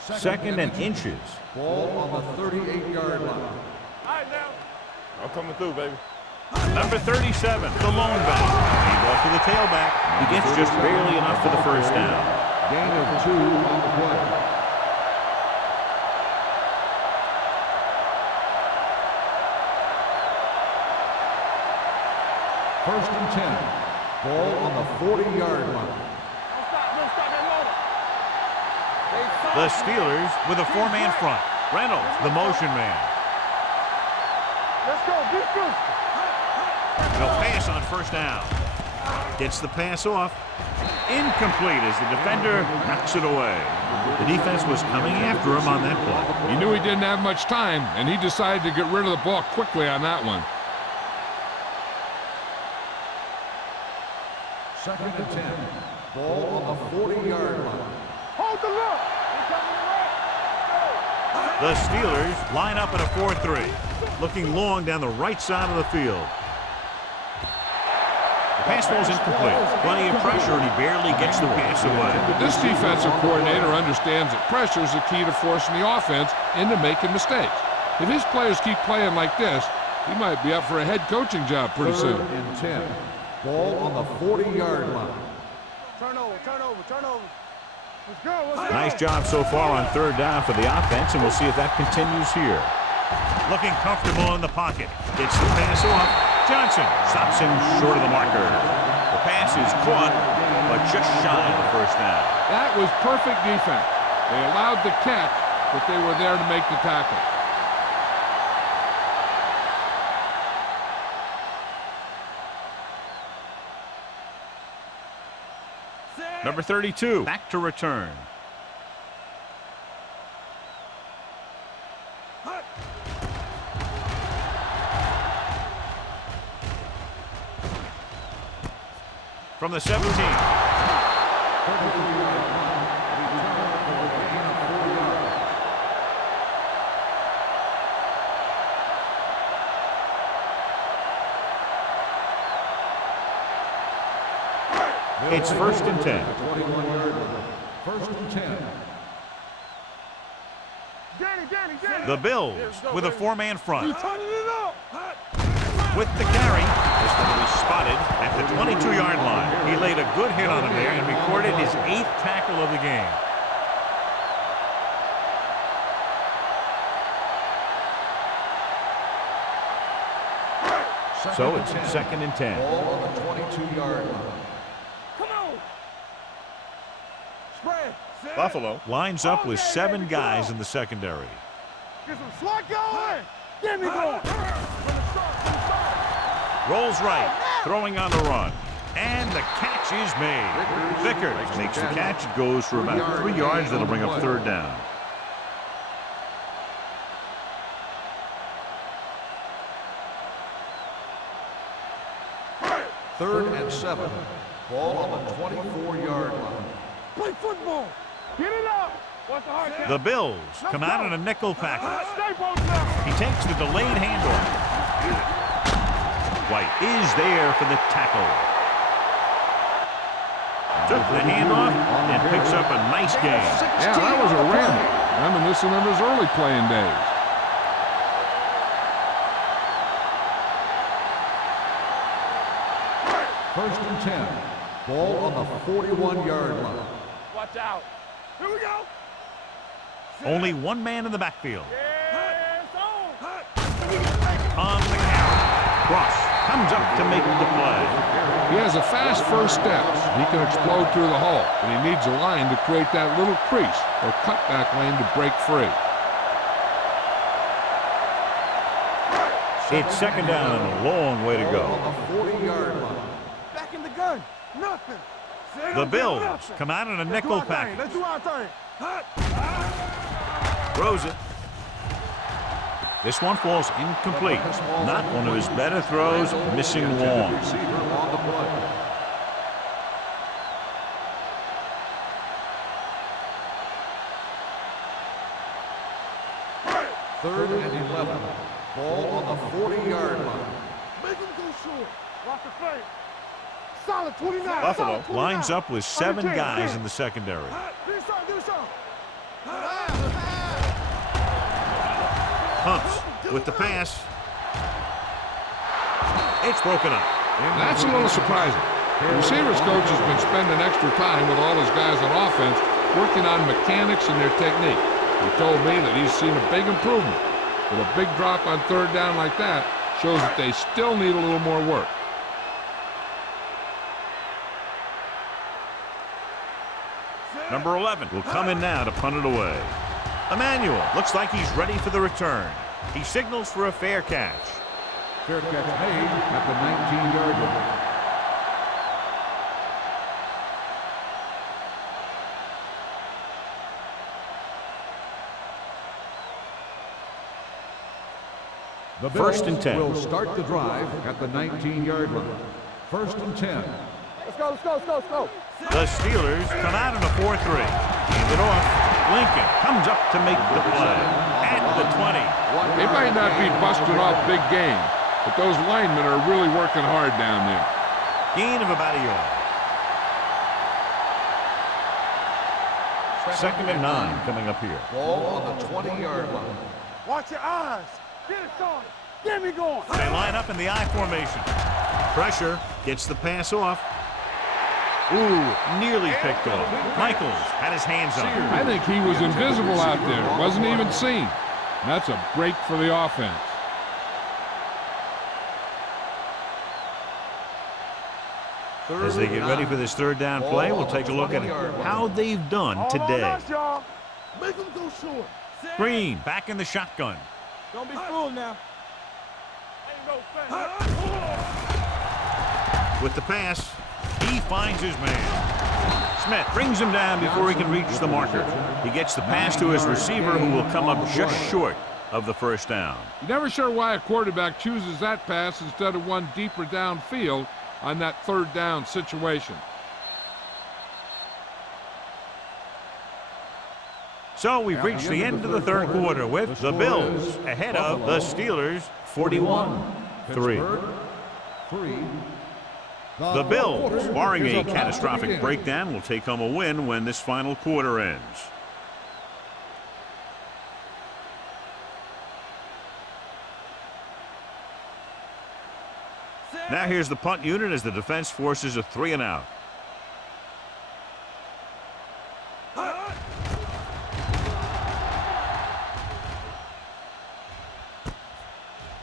Second and inches. Ball on the 38-yard line. All right, now. I'm coming through, baby. Number 37, the lone back. Hand off to the tailback. He gets just barely enough for the first down. Gain of 2 on the play. First and 10. Ball on the 40-yard line. Don't stop that motor. The Steelers with a 4-man front. Reynolds, the motion man. Let's go. Be good. They'll pass on first down. Gets the pass off. Incomplete as the defender knocks it away. The defense was coming after him on that play. He knew he didn't have much time, and he decided to get rid of the ball quickly on that one. Second and 10. Ball on the 40-yard line. Hold the look. The Steelers line up in a 4-3, looking long down the right side of the field. The pass ball's incomplete. Plenty of pressure, and he barely gets the pass away. This defensive coordinator understands that pressure is the key to forcing the offense into making mistakes. If his players keep playing like this, he might be up for a head coaching job pretty soon. 3rd and 10. Ball on the 40-yard line. Turnover. Let's go. Let's go. Nice job so far on 3rd down for the offense, and we'll see if that continues here. Looking comfortable in the pocket. Gets the pass off. Johnson stops him short of the marker. The pass is caught but just shy of the first down. That was perfect defense. They allowed the catch, but they were there to make the tackle. Number 32, back to return. From the 17. It's 1st and 10. 21-yard line. 1st and 10. The Bills with a four-man front. Turning it up. With the carry, this one will be spotted at the 22-yard line. He laid a good hit on him there and recorded his 8th tackle of the game. So it's 2nd and 10. Ball on the 22-yard line. Come on. Spread. Buffalo Lines up with 7 guys in the secondary. Get some slot going. Get me going. Rolls right, throwing on the run. And the catch is made. Vickers makes the catch. It goes for about 3 yards. That'll bring up 3rd down. Third and 7. Ball on the 24-yard line. Play football. Get it up. What's the hard count? The Bills come out in a nickel package. Stay both levels. He takes the delayed handoff. White is there for the tackle. Took the handoff and picks up a nice gain. Yeah, that was a ramble. Reminiscent of his early playing days. First and 10. Ball on the 41-yard line. Watch out. Here we go. Only one man in the backfield. Yeah, it's on. On the carry. Ross comes up to make the play. He has a fast first steps. He can explode through the hole, but he needs a line to create that little crease or cutback lane to break free. It's 2nd down and a long way to go. On the 40-yard line. Back in the gun. Nothing. The Bills come out in a nickel package. Let's do our thing. Throws it. This one falls incomplete. Not one of his better throws, missing long. Receiver on the play. Third and 11. Ball on the 40-yard line. Make him go short. Watch the play. Solid 29. Buffalo Solid 29. Lines up with 7 guys in the secondary. Do something. Do something. Hunts with the pass. It's broken up. That's a little surprising. The receivers coach has been spending extra time with all his guys on offense working on mechanics and their technique. He told me that he's seen a big improvement. But a big drop on 3rd down like that shows that they still need a little more work. Number 11 will come in now to punt it away. Emmanuel looks like he's ready for the return. He signals for a fair catch. Fair catch made at the 19-yard line. The First and 10. will start the drive at the 19-yard line. 1st and 10. Let's go. Let's go. Let's go. Let's go. The Steelers come out in a 4-3. Hand it off. Lincoln comes up to make the play at the 20. They might not be busting off big game, but those linemen are really working hard down there. Gain of about a yard. 2nd and 9 coming up here. Ball on the 20-yard line. Watch your eyes. Get it started. Get me going. They line up in the I formation. Pressure gets the pass off. Ooh, nearly picked off. Michaels had his hands on it. I think he was invisible out there. Wasn't even seen. That's a break for the offense. As they get ready for this third down play, we'll take a look at how they've done today. Make them go short. Green back in the shotgun. Don't be fooled now. Ain't no thing. With the pass, he finds his man. Smith brings him down before he can reach the marker. He gets the pass to his receiver, who will come up just short of the first down. You're never sure why a quarterback chooses that pass instead of one deeper downfield on that third down situation. So we've reached the end of the third quarter with the Bills ahead of the Steelers 41-3. The Bills, barring a catastrophic breakdown, will take home a win when this final quarter ends. Now here's the punt unit as the defense forces a 3-and-out.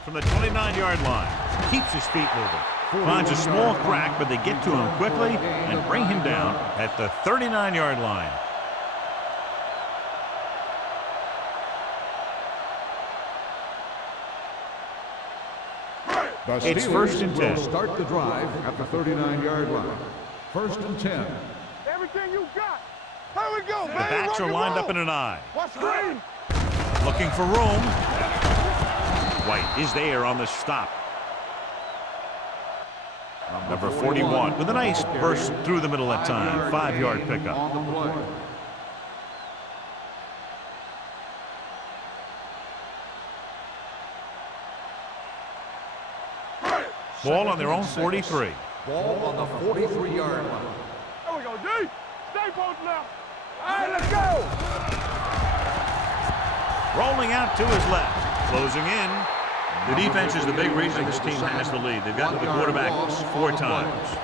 From the 29-yard line, keeps his feet moving. Finds a small crack, but they get to him quickly and bring him down at the 39-yard line. It's first and 10. Start the drive at the 39-yard line. First and 10. Everything you got. Here we go, The baby. backs are lined up in an eye. Watch screen. Looking for room. White is there on the stop. Number 41 with a nice burst through the middle that time. 5-yard pickup. On the play. Ball on their own 43. Ball on the 43-yard line. There we go, D. Stay posted now. All right, let's go. Rolling out to his left. Closing in. The defense is the big reason this team has the lead. They've gotten to the quarterback 4 times.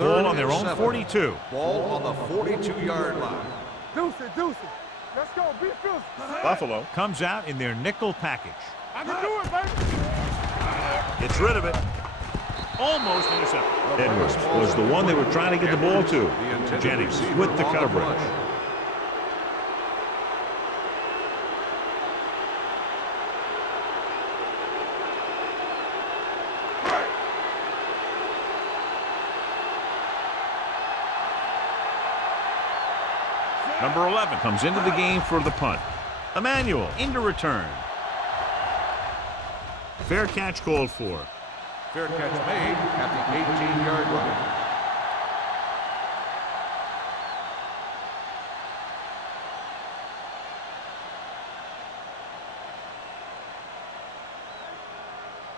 Ball on their own 42. Ball on the 42-yard line. Deuce it. Let's go. Be fierce. Buffalo comes out in their nickel package. I can do it, baby. Gets rid of it. Almost intercepted. Edwards was the one they were trying to get the ball to. Jennings with the coverage. Number 11 comes into the game for the punt. Emmanuel into return. Fair catch called for. Fair catch made at the 18-yard line.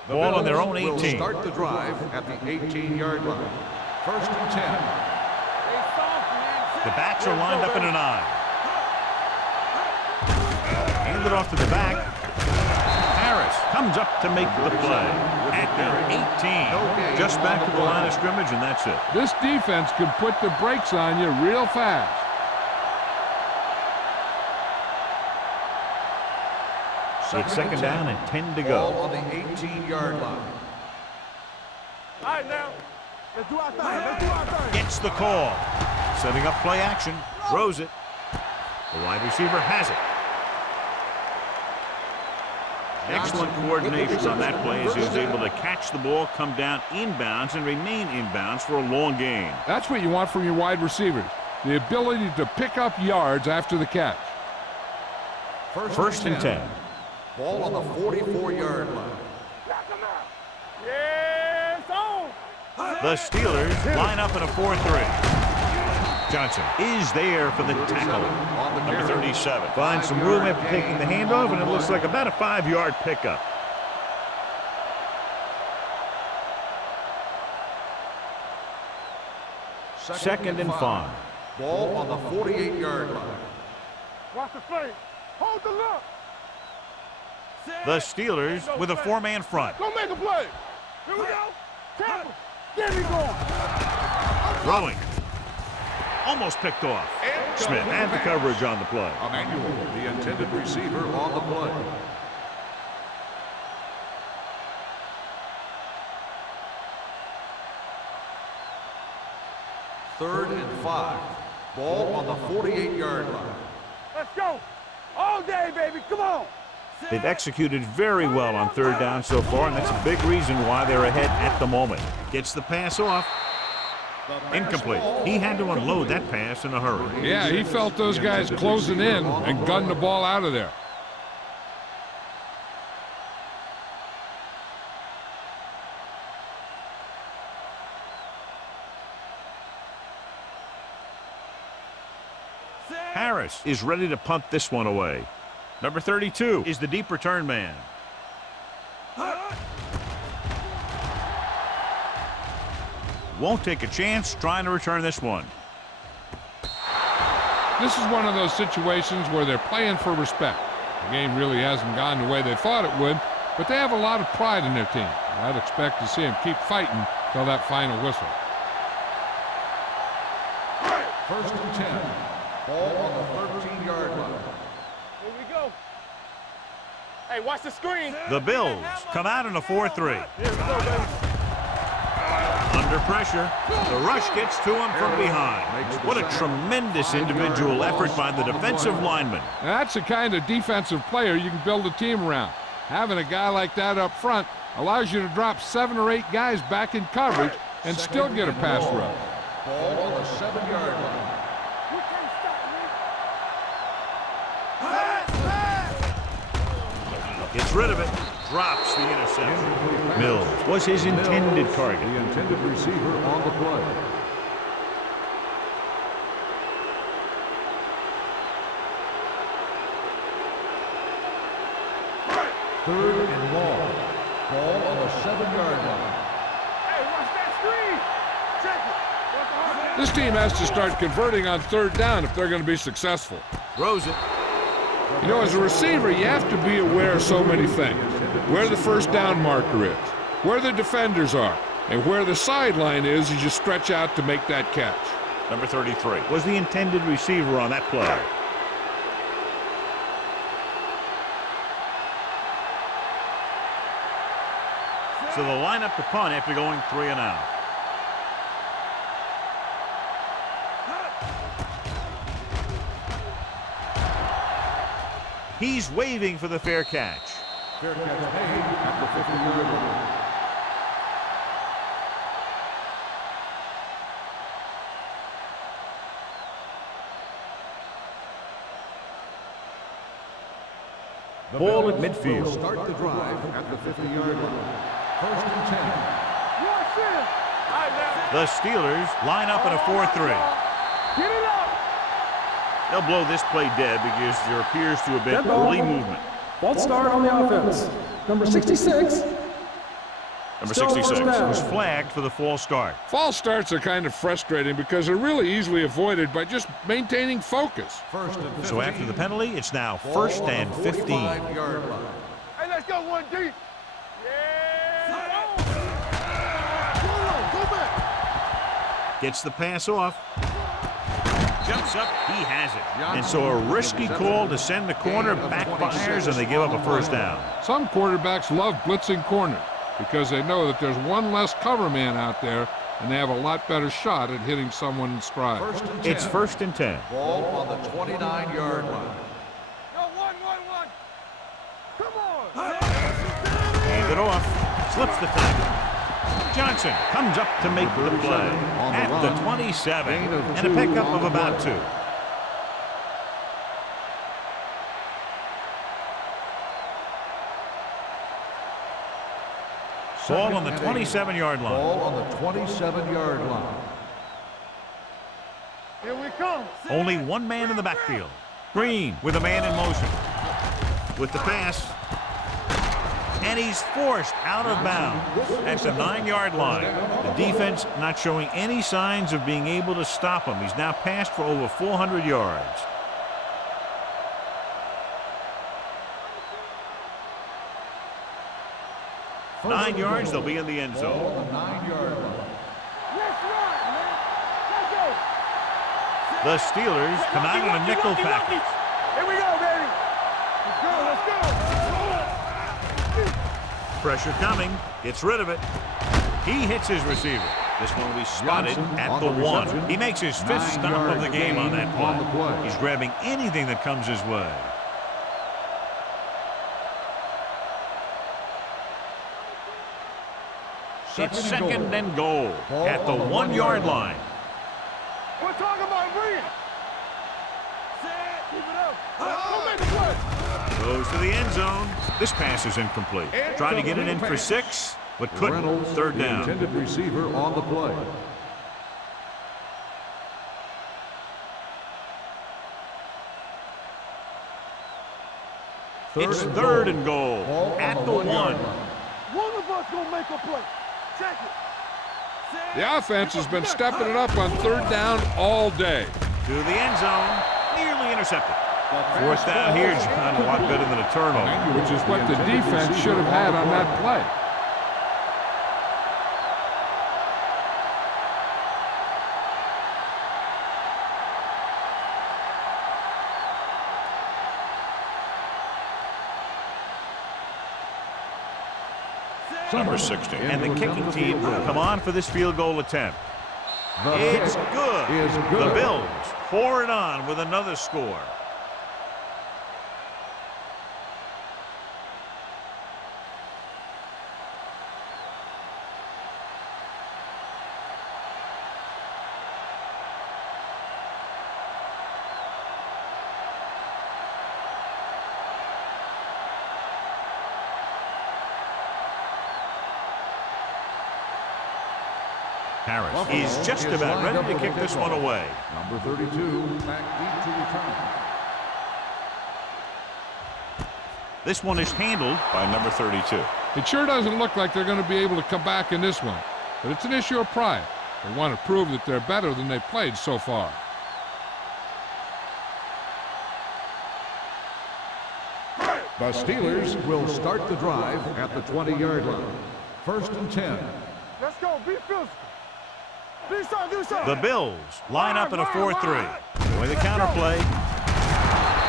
Ball on their own 18. Will start the drive at the 18-yard line. First and 10. The backs are lined up in an eye. Hand it off to the back. Harris comes up to make the play at the 18. Just back to the line of scrimmage, and that's it. This defense can put the brakes on you real fast. It's second down and 10 to Ball go. on the 18-yard line. All right, now. Let's do our thing. Gets the call. Setting up play action. Throws it. The wide receiver has it. Excellent coordination on that play as he was able to catch the ball, come down inbounds, and remain inbounds for a long gain. That's what you want from your wide receivers, the ability to pick up yards after the catch. First and 10. Ball on the 44-yard line. Yes, on. The Steelers line up in a 4-3. Johnson is there for the tackle. Number 37 finds some room after taking the handoff, and it looks like about a 5-yard pickup. Second and 5. Ball on the 48-yard line. Watch the fake. Hold the look. The Steelers with a 4-man front. Go make a play. Here we go. Tackle. There we go. Throwing. Almost picked off. And Smith had the coverage on the play. Emmanuel, the intended receiver, on the play. Third and 5. Ball on the 48-yard line. Let's go. All day, baby. Come on. They've executed very well on third down so far, and that's a big reason why they're ahead at the moment. Gets the pass off. Incomplete. He had to unload that pass in a hurry. Yeah, he felt those guys closing in and gunned the ball out of there. Harris is ready to punt this one away. Number 32 is the deep return man. Won't take a chance trying to return this one. This is one of those situations where they're playing for respect. The game really hasn't gone the way they thought it would, but they have a lot of pride in their team. I'd expect to see them keep fighting till that final whistle. First and 10. Ball on the 13-yard line. Here we go. Hey, watch the screen. The Bills come out in a 4-3. Here we go, baby. Under pressure, the rush gets to him from behind. What a tremendous individual effort by the defensive lineman. Now, that's the kind of defensive player you can build a team around. Having a guy like that up front allows you to drop 7 or 8 guys back in coverage and still get a pass rush. Ball on the 7-yard line. You can't stop me. Gets rid of it, drops the interception. Mills was his intended target. The intended receiver on the play. Third and long. Ball on the 7-yard line. Hey, watch that screen. Check it. Watch the hard This team has to start converting on third down if they're going to be successful. Throws it. You know, as a receiver, you have to be aware of so many things. Where the first down marker is, where the defenders are, and where the sideline is as you stretch out to make that catch. Number 33 was the intended receiver on that play. So they'll line up to punt after going 3 and out. He's waving for the fair catch. Fair catch made at the 50-yard line. The Ball at Bills midfield. will start the drive at the 50-yard line. First and 10. Watch it. All right, now. The Steelers line up in a 4-3. Get it up. They'll blow this play dead because there appears to have been Dead ball. early movement. False start on the offense. Number 66. Number Still 66 first down. was flagged for the false start. False starts are kind of frustrating because they're really easily avoided by just maintaining focus. First and 15. So after the penalty, it's now Ball first on the and 15. 45-yard line. Hey, let's go one deep. Yeah. Go back. Gets the pass off. Jumps up, he has it. And so a risky call to send the corner backfires, and they give up a first down. Some quarterbacks love blitzing corners because they know that there's one less cover man out there and they have a lot better shot at hitting someone in stride. First and 10. It's first and 10. Ball on the 29-yard line. Go one. Come on. Hand it off. Slips the tackle. Johnson comes up to make the play at the 27, and a pickup of about 2. Ball on the 27-yard line. Ball on the 27-yard line. Here we come. Only one man in the backfield. Green with a man in motion. With the pass. And he's forced out of bounds at the 9-yard line. The defense not showing any signs of being able to stop him. He's now passed for over 400 yards. Nine yards, they'll be in the end Ball zone. on the 9-yard line. Let's run, man. Let's go. The Steelers come out in a nickel package. Here we go, baby. Let's go. Pressure coming. Gets rid of it. He hits his receiver. This one will be spotted at the 1. He makes his 5th stop of the game on that play. He's grabbing anything that comes his way. It's 2nd and goal at the 1-yard line. We're talking about bringing. Keep it up. Go make the play. Goes to the end zone. This pass is incomplete. Trying to get it in for 6, but couldn't. Reynolds, 3rd down. the intended receiver on the play. It's 3rd and goal at the 1. One of us gonna make a play. Check it. The offense has been stepping it up on 3rd down all day. To the end zone. Nearly intercepted. 4th down here is kind of a lot better than a turnover. Which is what the defense should have had on that play. Number 60. And the kicking team come on for this field goal attempt. It's good. The Bills pour it on with another score. Harris is just about ready to kick this one away. Number 32, back deep to return. This one is handled by number 32. It sure doesn't look like they're going to be able to come back in this one, but it's an issue of pride. They want to prove that they're better than they played so far. The Steelers will start the drive at the 20-yard line. 1st and 10. Let's go. Be physical. Do something. the Bills. Line up in a 4-3. Going the counterplay.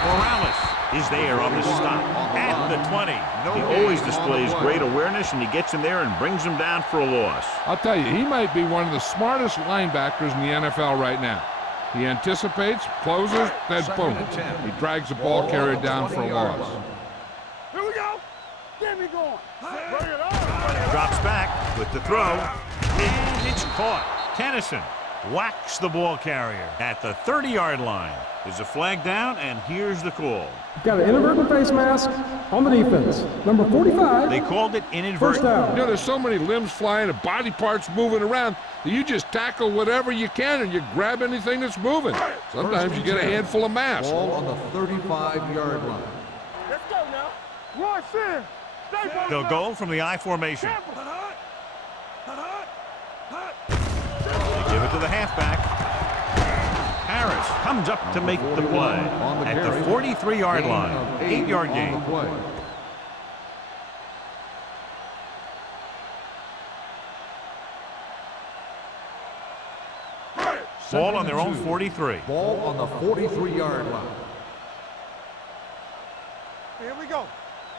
Morales is there on the stop at the 20. He always displays great awareness, and he gets in there and brings him down for a loss. I'll tell you, he might be one of the smartest linebackers in the NFL right now. He anticipates, closes, then boom. He drags the ball carrier down for a loss. Here we go. Get me going. Bring it on. Drops back with the throw, and it's caught. Tennyson whacks the ball carrier at the 30-yard line. There's a flag down, and here's the call. Got an inadvertent face mask on the defense. Number 45. They called it First inadvertent. down. You know, there's so many limbs flying and body parts moving around that you just tackle whatever you can and you grab anything that's moving. Sometimes you get a handful of mass. Ball on the 35-yard line. Let's go now. Rush in. They'll go from the I formation. They give it to the halfback. Harris comes up to make the play at the 43-yard line. 8-yard gain. Ball on their own 43. Ball on the 43-yard line. Here we go.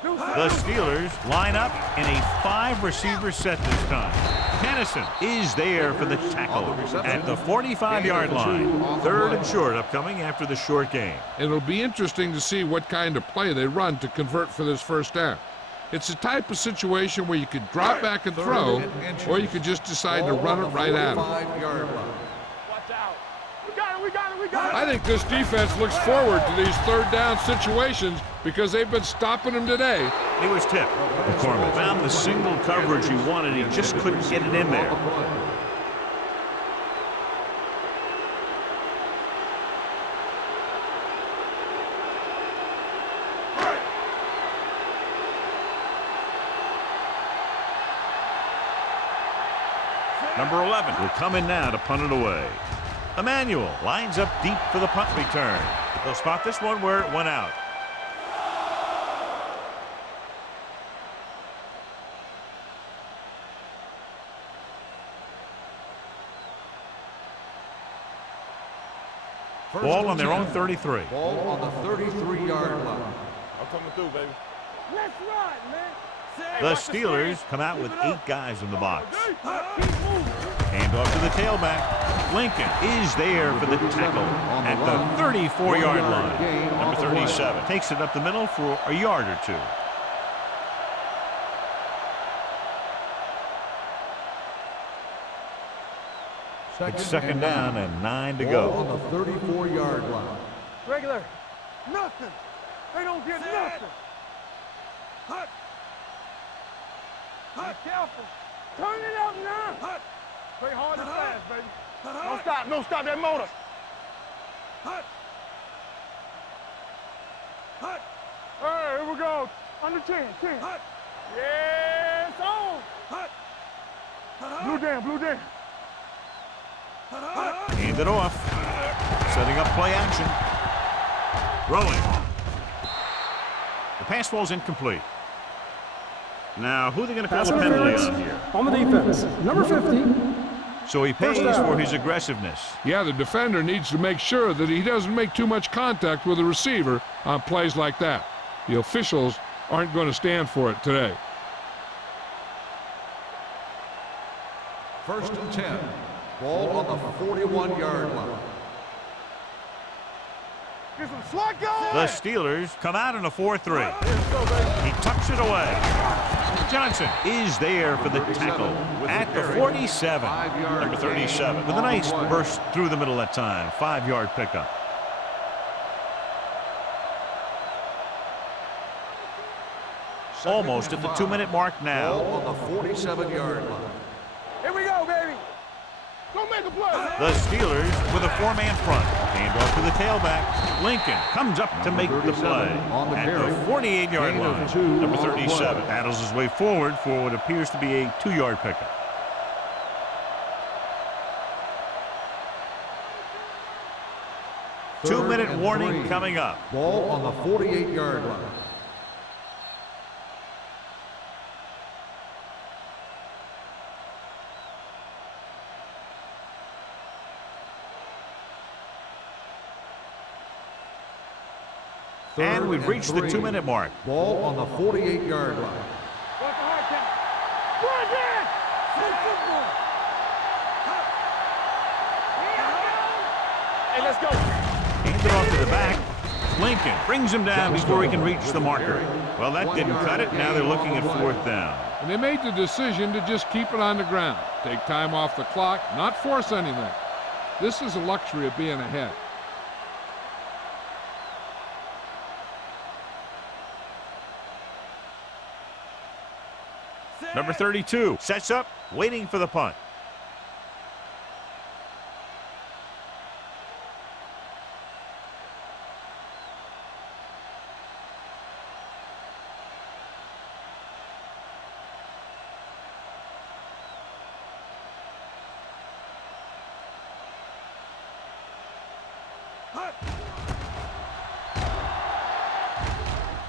The Steelers line up in a 5-receiver set this time. Tennyson is there for the tackle at the 45-yard line. 3rd and short upcoming after the short game. It'll be interesting to see what kind of play they run to convert for this first down. It's a type of situation where you could drop back and throw, or you could just decide to run it right at them. Watch out. We got it. I think this defense looks forward to these 3rd down situations because they've been stopping them today. He was tipped. McCormick found the single coverage he wanted. He just couldn't get it in there. Number 11 will come in now to punt it away. Emmanuel lines up deep for the punt return. They'll spot this one where it went out. Ball on their own 33. Ball on the 33-yard line. I'm coming through, baby. Let's ride, man. The Steelers come out with 8 guys in the box. Hand off to the tailback. Lincoln is there for the tackle at the 34-yard line. Number 37 takes it up the middle for a yard or 2. It's second down and 9 to go. On the 34-yard line. Regular. Nothing. They don't get nothing. Hut. Be careful. Turn it up now. Hut. Play hard and fast, baby. Don't stop. Don't stop that motor. Hut. Hut. Hey, here we go. Under 10. Hut. Yes, on. Hut. Blue down, blue down. Hand it off. Setting up play action. Rolling. The pass ball's incomplete. Now, who are they going to call a penalty on here? On the defense, number 50. So he pays for his aggressiveness. Yeah, the defender needs to make sure that he doesn't make too much contact with the receiver on plays like that. The officials aren't going to stand for it today. First and 10. Ball on the 41-yard line. Get some slot going. The Steelers come out in a 4-3. He tucks it away. Johnson is there for the tackle at the 47. Number 37 with a nice burst through the middle that time. 5-yard pickup. Almost at the 2-minute mark now. Ball on the 47-yard line. Here we go, baby. Go make a play. The Steelers with a 4-man front. Hand off to the tailback. Lincoln comes up to make the play at the 48-yard line. Number 37 battles his way forward for what appears to be a 2-yard pickup. Two-minute warning coming up. Ball on the 48-yard line. And we've reached the 2-minute mark. Ball on the 48-yard line. Hey, let's go. Hand it off to the back. Lincoln brings him down before he can reach the marker. Well, that didn't cut it. Now they're looking at 4th down. And they made the decision to just keep it on the ground. Take time off the clock, not force anything. This is a luxury of being ahead. Number 32 sets up, waiting for the punt.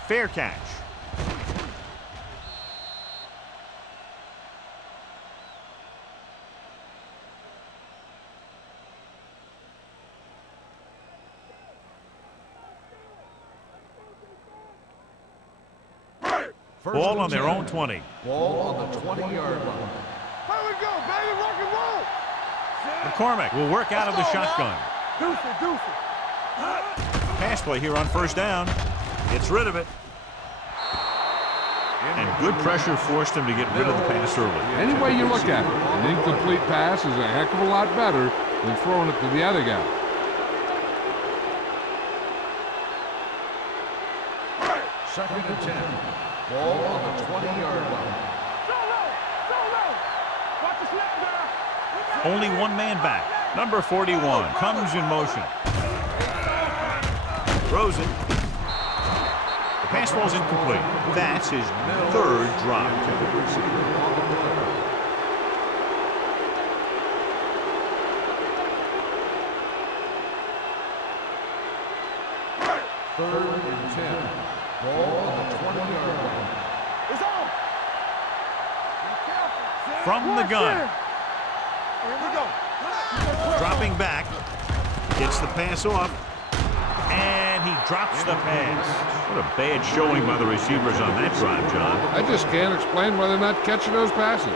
Fair catch. Ball on their own 20. Ball on the 20-yard line. Here we go, baby. Rock and roll. McCormick will work out of the shotgun. Deuce it. Pass play here on 1st down. Gets rid of it. And good pressure forced him to get rid of the pass early. Any way you look at it, an incomplete pass is a heck of a lot better than throwing it to the other guy. Second and 10. Ball on the 20-yard line. Watch the snap now. Only one man back. Number 41 comes in motion. Throws it. The pass ball's incomplete. That's his 3rd drop. Third and 10. Ball on the 20-yard line. It's on. From the gun. Here we go. Dropping back. Gets the pass off. And he drops the pass. What a bad showing by the receivers on that drive, John. I just can't explain why they're not catching those passes.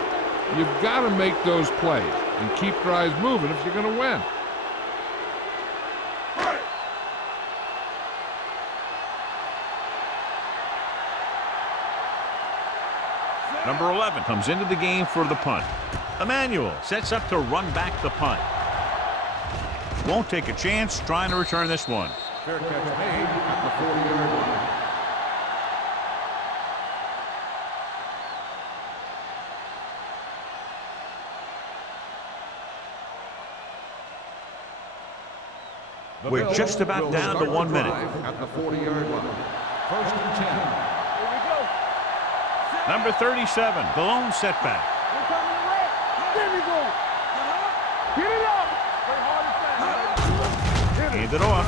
You've got to make those plays and keep drives moving if you're going to win. Number 11 comes into the game for the punt. Emmanuel sets up to run back the punt. Won't take a chance trying to return this one. Fair catch made at the 40-yard line. We're just about down to 1 minute. At the 40-yard line. First and 10. Here we go. Number 37, the lone setback. We're coming around. There we go. Get it up. Play hard and fast. Hit it. Hand it off.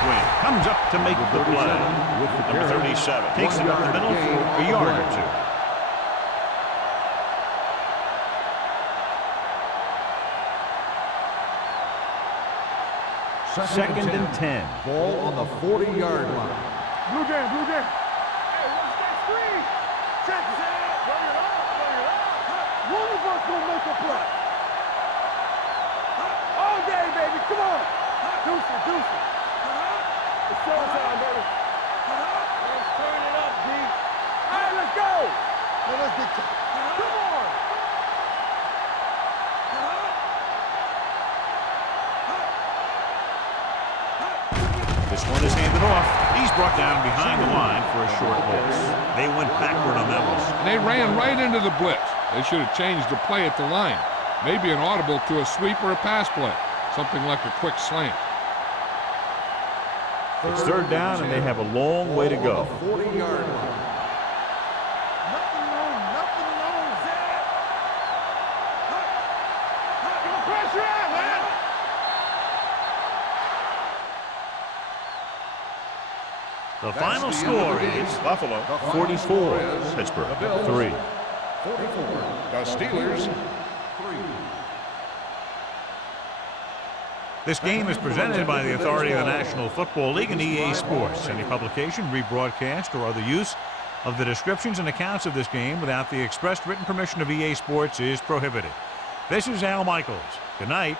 Quinn comes up to make the play. Number 37 takes it up the middle for a yard or two. Second and 10. Ball on the 40-yard line. Blue game, blue game. Hey, what's that screen? Check it. Bring it up, bring it up. One of us will make a play. All day, baby. Come on. Deuce it, deuce it. It's showtime, baby. Let's turn it up, G. All right, let's go. Now let's get to it. Come on. This one is handed off. He's brought down behind the line for a short loss. They went backward on that one. And they ran right into the blitz. They should have changed the play at the line. Maybe an audible to a sweep or a pass play. Something like a quick slant. It's third down, and they have a long way to go. 40-yard line. Nothing wrong, nothing wrong, Zach. Get the pressure out, man. The final score is Buffalo. 44, Pittsburgh 3. 44. The Steelers 3. This game is presented by the authority of the National Football League and EA Sports. Any publication, rebroadcast, or other use of the descriptions and accounts of this game without the expressed written permission of EA Sports is prohibited. This is Al Michaels. Good night.